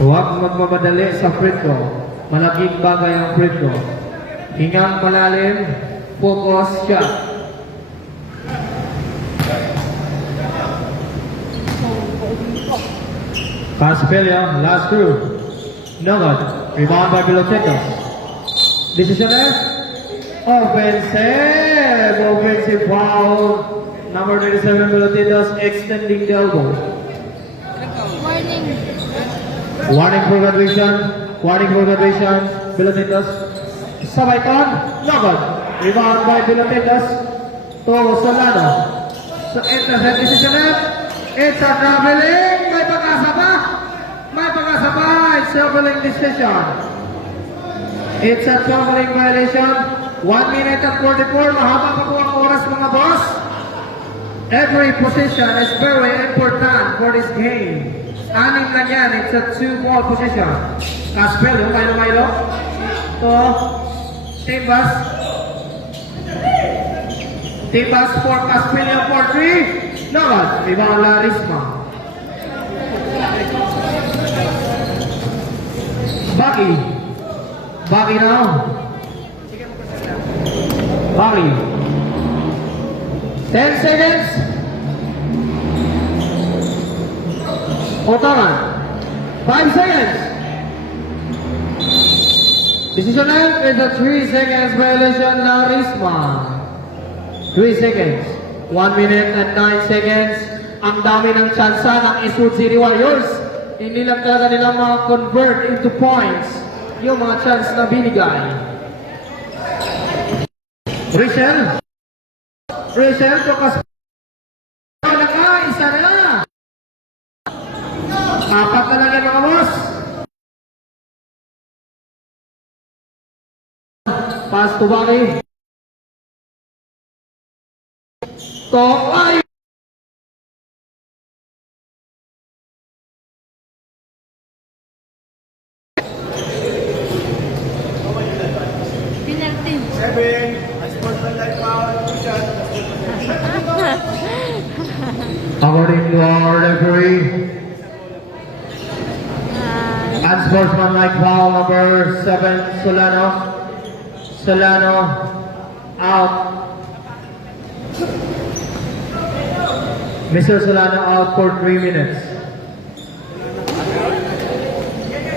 Huwag magmamadali sa free throw. Malaking bagay ang free throw. Hingang malalim, focus shot. Caspilio, last through. No good. Rebound by Belotindos. Decision left. Offensive foul. Number 27 Belotindos extending the elbow. Warning. Warning for graduation. Belotindos. Sabay ton. No good. Rebound by Belotindos to Solano. So intercept decision left. It's a traveling. May pag-asa pa. It's traveling decision. It's a traveling violation. 1 minute and 44. Mahaba pa po ang oras mga boss. Every position is very important for this game. Anim na yan. It's a 2-ball position. Caspilio, Milo. To Timbas. Timbas for Caspilio for 3. No good. Rebound Larisma. Bagi now. Bagi. 10 seconds. Otaran. 5 seconds. Decision left is a 3 seconds violation na Risma. 3 seconds. 1 minute and 9 seconds. Ang dami ng tsansa ng Eastwood City Warriors. Hindi lang talaga nila ma-convert into points yung mga chance na binigay. Rachel to isa na lang. Apat na lang yan mga boss. Pass to Bobby. To ay! According to our referee, unsportsmanlike foul number 7, Solano out. Mr. Solano out for 3 minutes.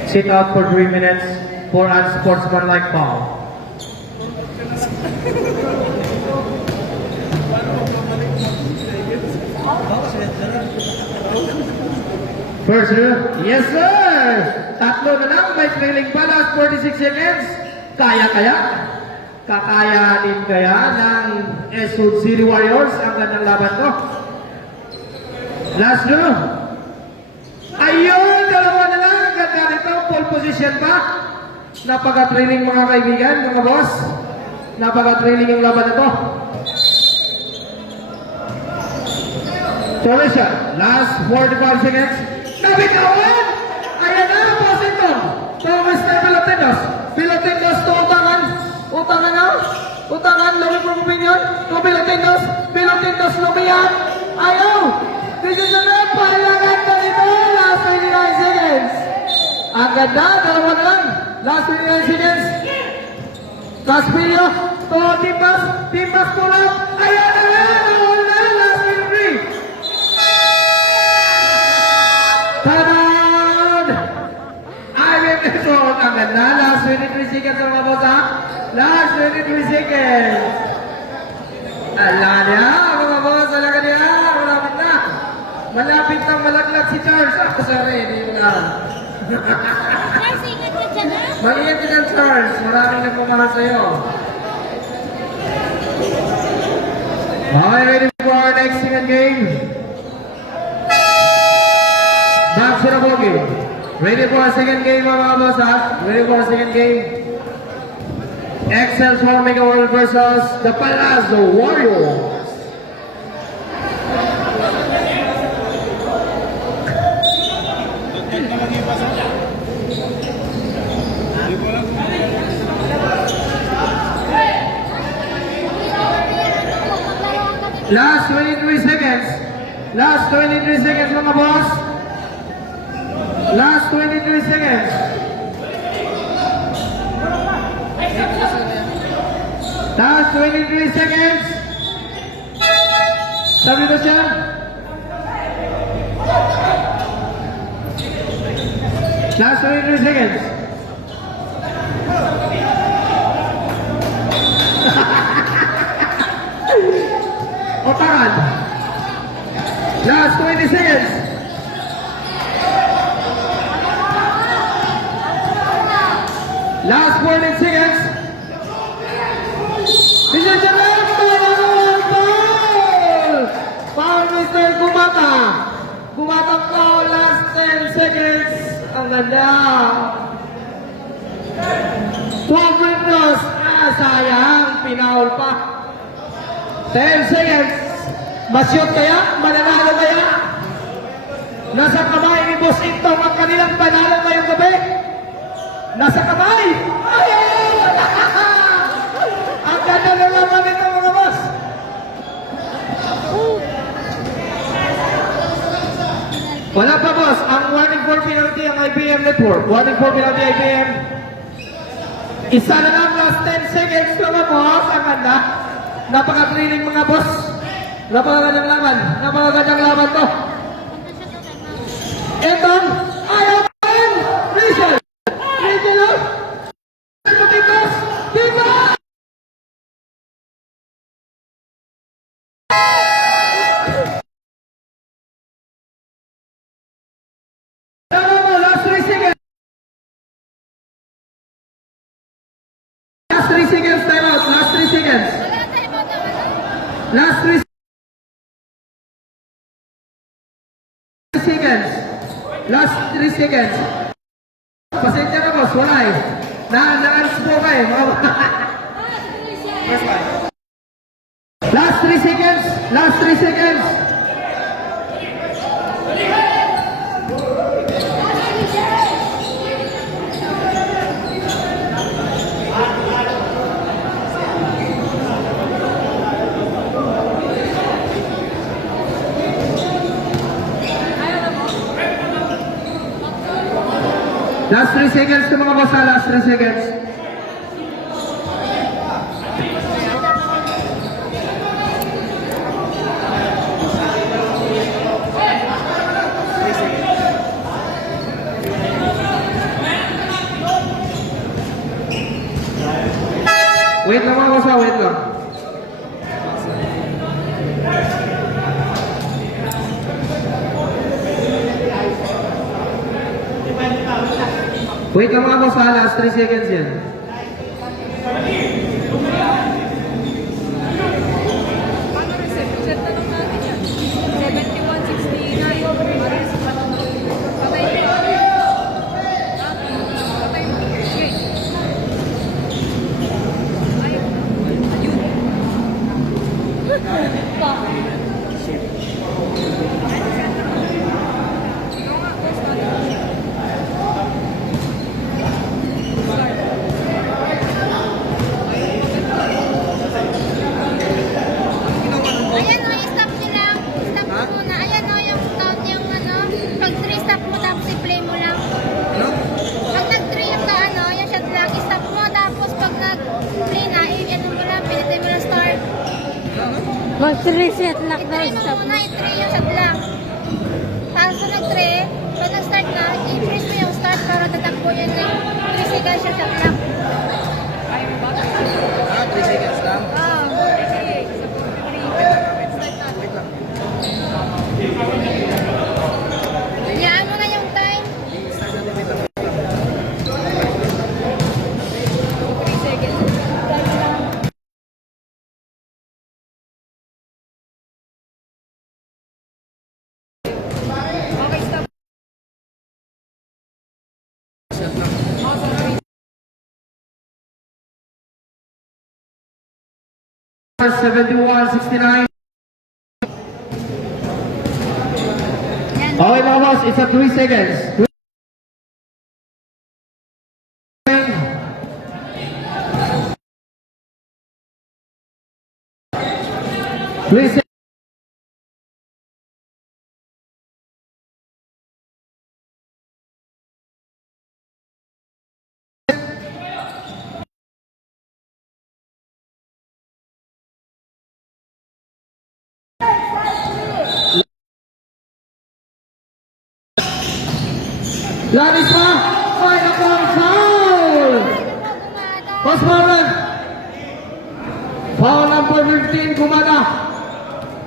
Sit out for 3 minutes for unsportsmanlike foul. First rule, yes sir! Tatlo na lang, may trailing pa last 46 seconds. Kakayanin kaya ng Eastwood City Warriors ang gandang laban ko. Last rule. Ayun, dalawa na lang. Ganda nito, pole position pa. Napaka-trailing mga kaibigan, mga boss. Napaka-trailing yung laban nito. Torresha, last 45 seconds. Nabitawan! Ayan na, pass ito. Thomas na Belotindos to utangan, Lomi Propopinion, to Belotindos, lumiyan. Ayaw! This is a red, pahilangan ka ito! Ang ganda, dalawa na lang. Last 29 seconds. Caspillo, to Timbas pull up. Ayan na lang, nawala na, last 23. Tanan! Ivan Network, ang ganda, last 23 seconds mga boss ha. Last 23 seconds. Ala niya, mga boss, alaga niya, malapit na. Malapit na malaglag si Charles. Ah, sorry, hindi mo na. Guys, ingat ka dyan ha. Mag-ingat ka dyan, Charles. Maraming nagmamahal sa'yo. Okay, ready for our next second game? Back to the ball game. Ready for our second game, mga boss, ha? Ready for our second game? Excel for Mega World versus the Palazzo Warriors. Last 23 seconds. Last 23 seconds mga boss. Last 23 seconds. Last 23 seconds. Sabi ko siya. Last 23 seconds. Otakan. Last 20 seconds. Last 14 seconds. Bisa jalan Power Mr. Kumata. Kumata po last 10 seconds. Ang ganda. 12 windows. Ah, sayang. Pinaul pa. 10 seconds. Masyot kaya? Mananalo kaya? Nasa kamay ni Boss Intong ang kanilang panalo ngayong gabi. Nasa kamay. Ayun! Ang ganda na naman ito mga boss. Wala pa boss. Ang warning for penalty ang IBM Network. Warning for penalty IBM. Isa na lang last 10 seconds mga boss. Ang ganda. Napaka-training mga boss. Napakagandang laban. Napakagandang laban to. Etong ayaw pa rin. Rizal. Rizal. Timbas. Timbas. Tama mo. Last 3 seconds. Last 3 seconds. Time out. Last 3 seconds. Last 3 seconds. Last 3 seconds. Pasensya na boss, wala eh. Na-ans po ka eh. Last 3 seconds. Last 3 seconds. Last 3 seconds to mga boss, last 3 seconds. Wait lang mga boss, wait lang. Wait lang mga boss, last 3 seconds yan. Mag-reset lock daw. I-try mo Stop muna, na. i-try yung sa black. Tapos kung nag-try, pag nag-start na, i-press mo yung start para tatakbo yun na yung 3 seconds siya sa black. 3 seconds lang. Hayaan mo na yung time. Number 71-69. Yan. Okay mga boss, it's a 3 seconds. 3 seconds. Labis pa! Final ball foul! Boss Marlon! Foul number 15, Kumada.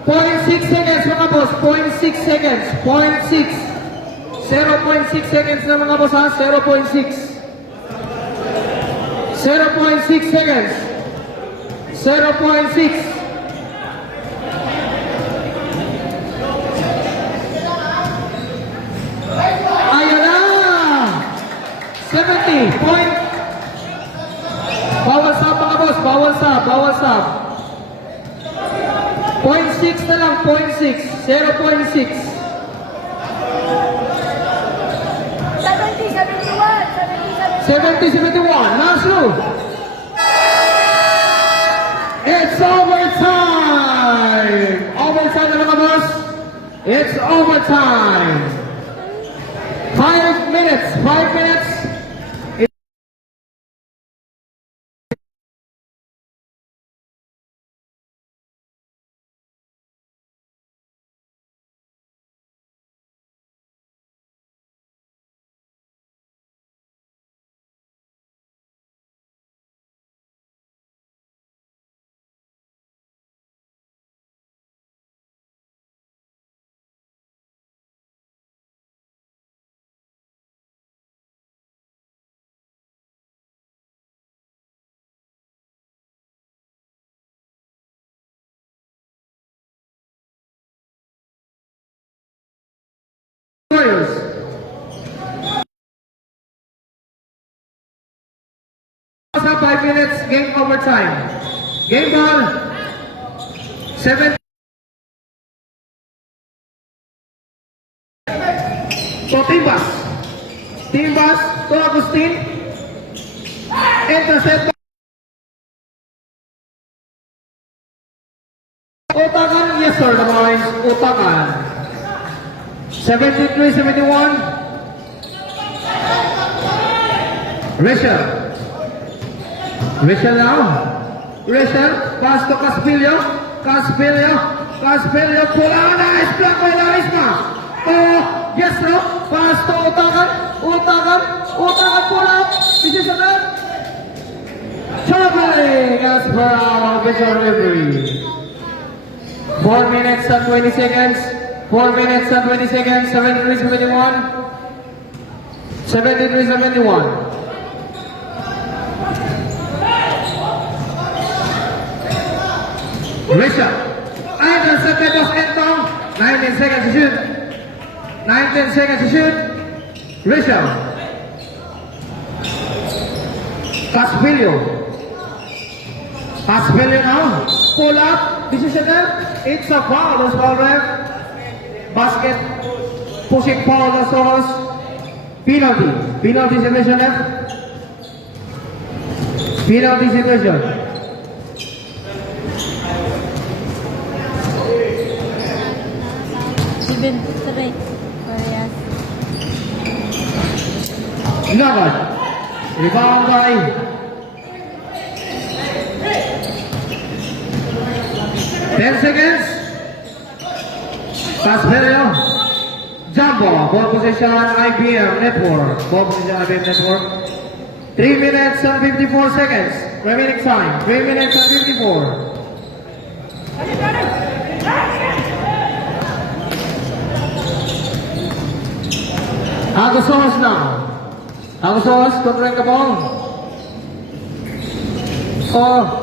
0.6 seconds mga boss, 0.6 seconds, 0.6. 0.6 seconds na mga boss ha, 0.6. 0.6 seconds. 0.6. Ayun na! 70 point. Bawal stop mga boss, bawal stop, bawal stop. 0.6 na lang, 0.6, 0.6. 70-71, Nasru. It's overtime! Overtime na mga boss. It's overtime. 5 minutes, 5 minutes. Warriors. Sa 5 minutes, game overtime. Game ball. 7. So, Timbas. Timbas to Agustin. Intercept. Utakan, yes sir, the boys. Utakan. 73-71. Rachel. Rachel now. Rachel, pass to Caspillo. Caspillo. Caspillo, pull out. Nice block by Larisma. Oh, yes, no. Pass to Utakan. Utakan. Utakan, pull out. This is a man. Traveling as per our visual referee. 4 minutes and 20 seconds. 4 minutes and 20 seconds. 73-71. 73-71. Risha. Intercepted was Entong. 19 seconds to shoot. 19 seconds to shoot. Risha. Caspillo. Caspillo now. Pull up. Decisional. It's a foul. That's foul ref. Basket. Pushing foul. That's Soros. Penalty. Penalty situation left. Penalty situation. Even 3. Parehas. Nagad. Rebound by seconds. Casperio. Jumbo. Ball position IBM Network. Ball position IBM Network. 3 minutes and 54 seconds. Remaining time. 3 minutes and 54. Agusos now. Agusos, control the ball. Oh.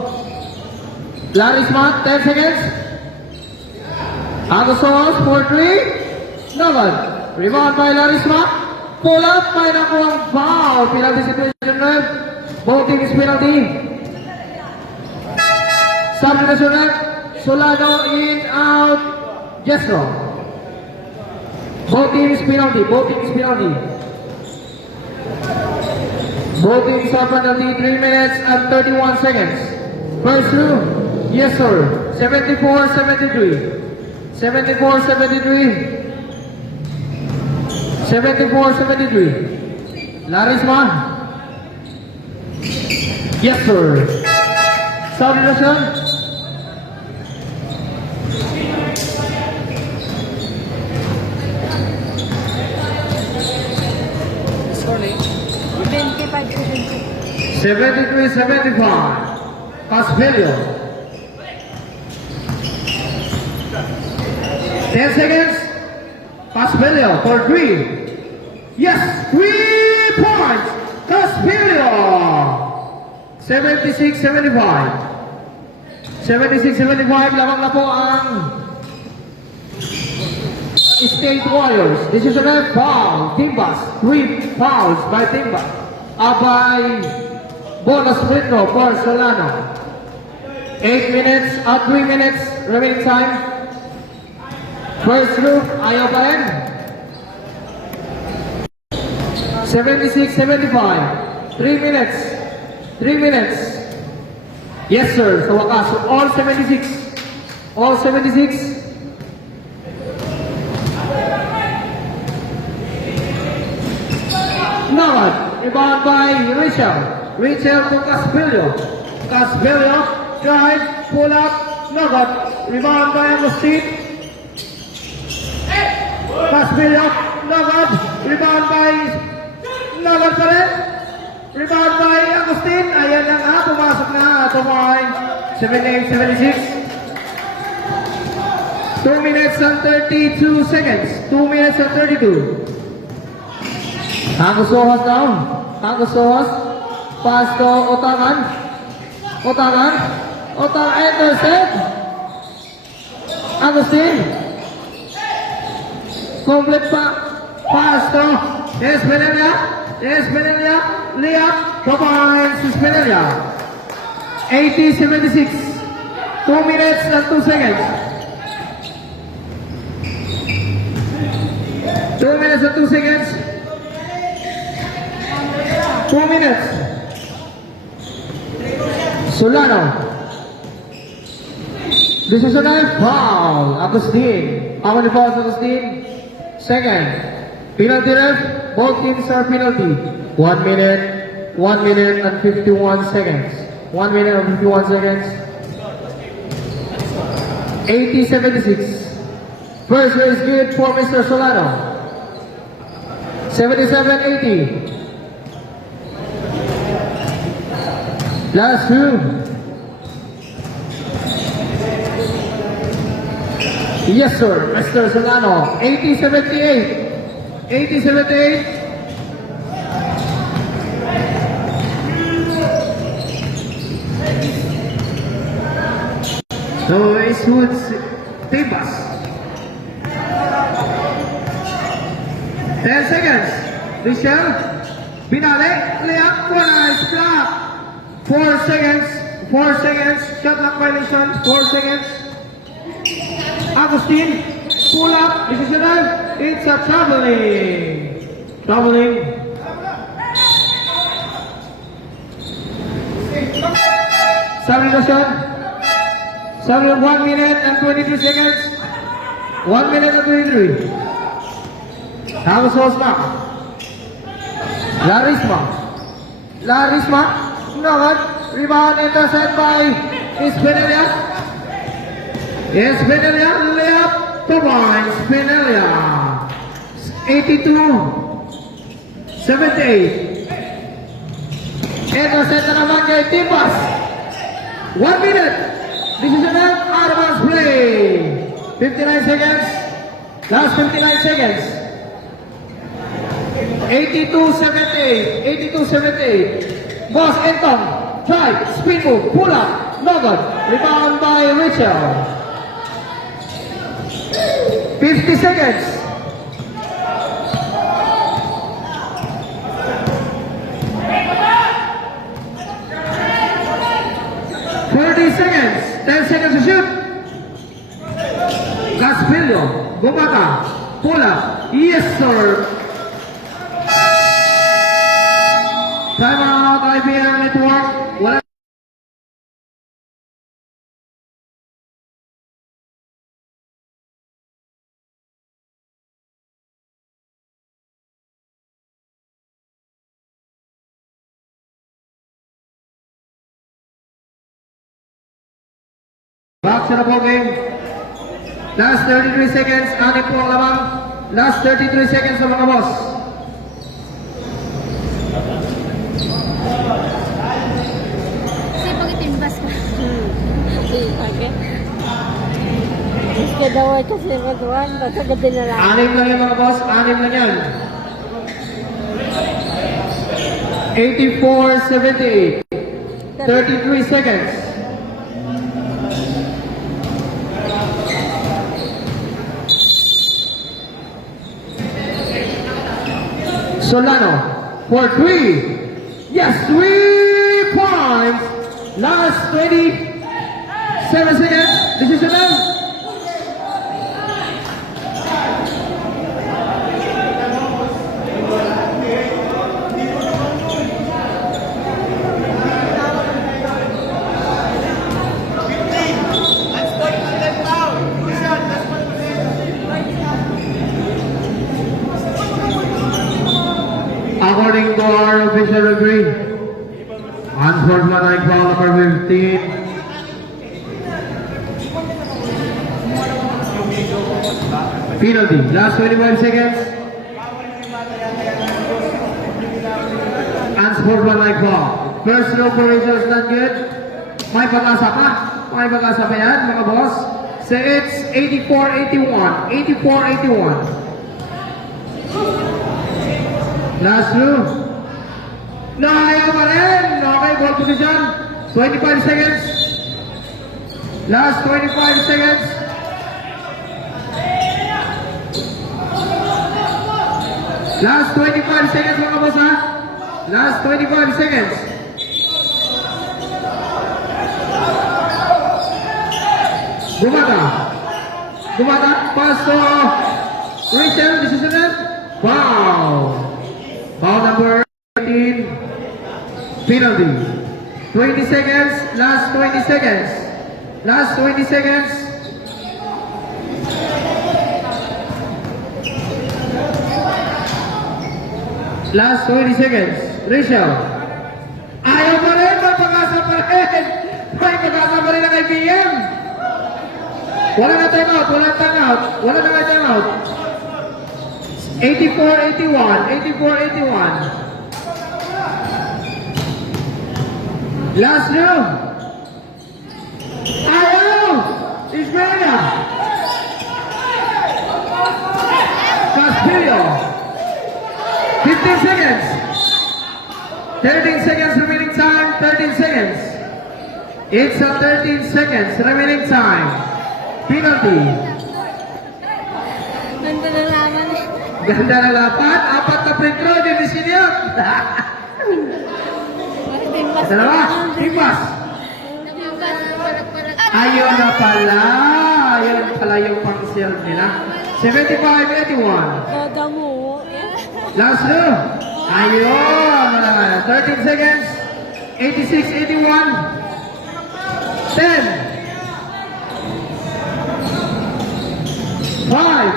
Larry Smart, 10 seconds. Agusos for 3. No good. Rebound by Larry Smart. Pull up by nakuha foul. Penalty situation ref. Both teams penalty. Substitution ref. Solano in, out. Jethro. Both teams penalty. Both teams penalty. Both teams are penalty. 3 minutes and 31 seconds. First through. Yes, sir. 74-73. 74-73. 74-73. Larisma. Yes, sir. Substitution. Sorry. 73-75. Casvelio. 10 seconds. Casvelio for 3. Yes, 3 points. Casvelio. 76-75. 76-75. Lamang na po ang State Warriors. This is a foul. Timbas. 3 fouls by Timbas. By bonus free throw for Solano. 8 minutes, 3 minutes remaining time. First group, ayaw pa rin. 76-75. 3 minutes. 3 minutes. Yes, sir. Sa wakas, all 76. All 76. Nawad. Rebound by Rachel. Rachel to Casvelio. Casvelio. Drive. Pull up. Nawad. Rebound by Agustin. Casvelio. Nawad. Rebound by Nawad pa rin. Rebound by Agustin. Ayan na nga. Pumasok na. Tumay. 78-76. 2 minutes and 32 seconds. 2 minutes and 32. Agusos down. Agusos. Pass to Otangan. Otangan. Otangan intercept. Agustin. Complete pa. Pass to Espenelia. Espenelia. Layup. Combines Espenelia. 80-76. 2 minutes and 2 seconds. 2 minutes and 2 seconds. 2 minutes. Solano. This is a foul. Agustin. How many fouls, Agustin? Second. Penalty ref. Both teams are penalty. 1 minute. 1 minute and 51 seconds. 1 minute and 51 seconds. 80-76. First race good for Mr. Solano. 77-80. Last two. Yes, sir. Mr. Solano. 80-78. 80-78. So, Eastwood's Timbas. 10 seconds. Michelle. Binale. Layup. Nice block. 4 seconds. 4 seconds. Shot clock violation. 4 seconds. Agustin. Pull up. Decisional. It's a traveling. Traveling. Substitution. 1 minute and 23 seconds. 1 minute and 23. Agusos na. Larisma. Larisma. Nawad. Rebound intercept by Espenelia. Espinella layup. 2 points. Espinella. 82-78. Intercept na naman kay Timbas. 1 minute. This is an out of bounds play. 59 seconds. Last 59 seconds. 82-78. 82-78. Boss Anton. Try. Spin move. Pull up. No good. Rebound by Richard. 50 seconds. Seconds. 10 seconds to shoot. Gaspillo. Gumata. Pull up. Yes, sir. Time out. IBM Network. Wala. Back sa na po game. Last 33 seconds, anin po ang lamang. Last 33 seconds sa mga boss. Kasi pag itimbas ka. Okay. Gusto daw ay kasi magawan, basta gabi na lang. Anim lang yan mga boss, anim lang yan. 84-78. 33 seconds. Solano for 3. Yes, 3 points. Last 27 seconds. This is enough. According to our official referee, unsportsmanlike foul number 15. Penalty. Last 25 seconds. Unsportsmanlike foul. First row for Rachel's not good. May pag-asa pa. May pag-asa pa yan, mga boss. So it's 84-81. 84-81. Last through. Ayaw pa rin. Okay, ball position. 25 seconds. Last 25 seconds. Last 25 seconds mga boss ha. Last 25 seconds. Gumata. Gumata. Pass to Rachel. This is it. Wow. Foul number 18. Penalty. 20 seconds. Last 20 seconds. Last 20 seconds. Last 20 seconds. Rachel. Ayaw pa rin. May pag-asa pa rin. May pag-asa pa rin ang IBM. Wala na time out. Wala na time out. Wala na time out. 84-81. 84-81. Last round. Ayaw! Ismaila. Castillo. 15 seconds. 13 seconds remaining time. 13 seconds. It's a 13 seconds remaining time. Penalty. Ganda na naman eh. Ganda na lapat. 4 na free throw. Division yun. Timbas. Dalawa. Timbas. Ayun na pala. Ayun pala yung pang-serve nila. 75-81. Kada mo. Last two. Ayun. 13 seconds. 86-81. 10. 5.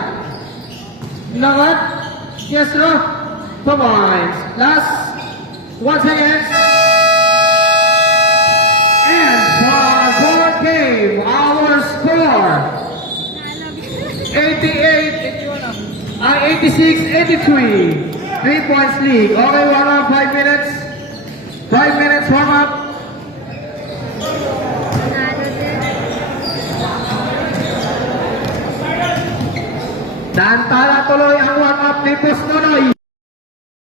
Nagat. Yes, no. 2 points. Last 1 second. And for game, our score 86-83. 3 points lead. Okay, warm up, 5 minutes. 5 minutes warm up. Tantala tuloy ang warm up ni Boss Nonoy.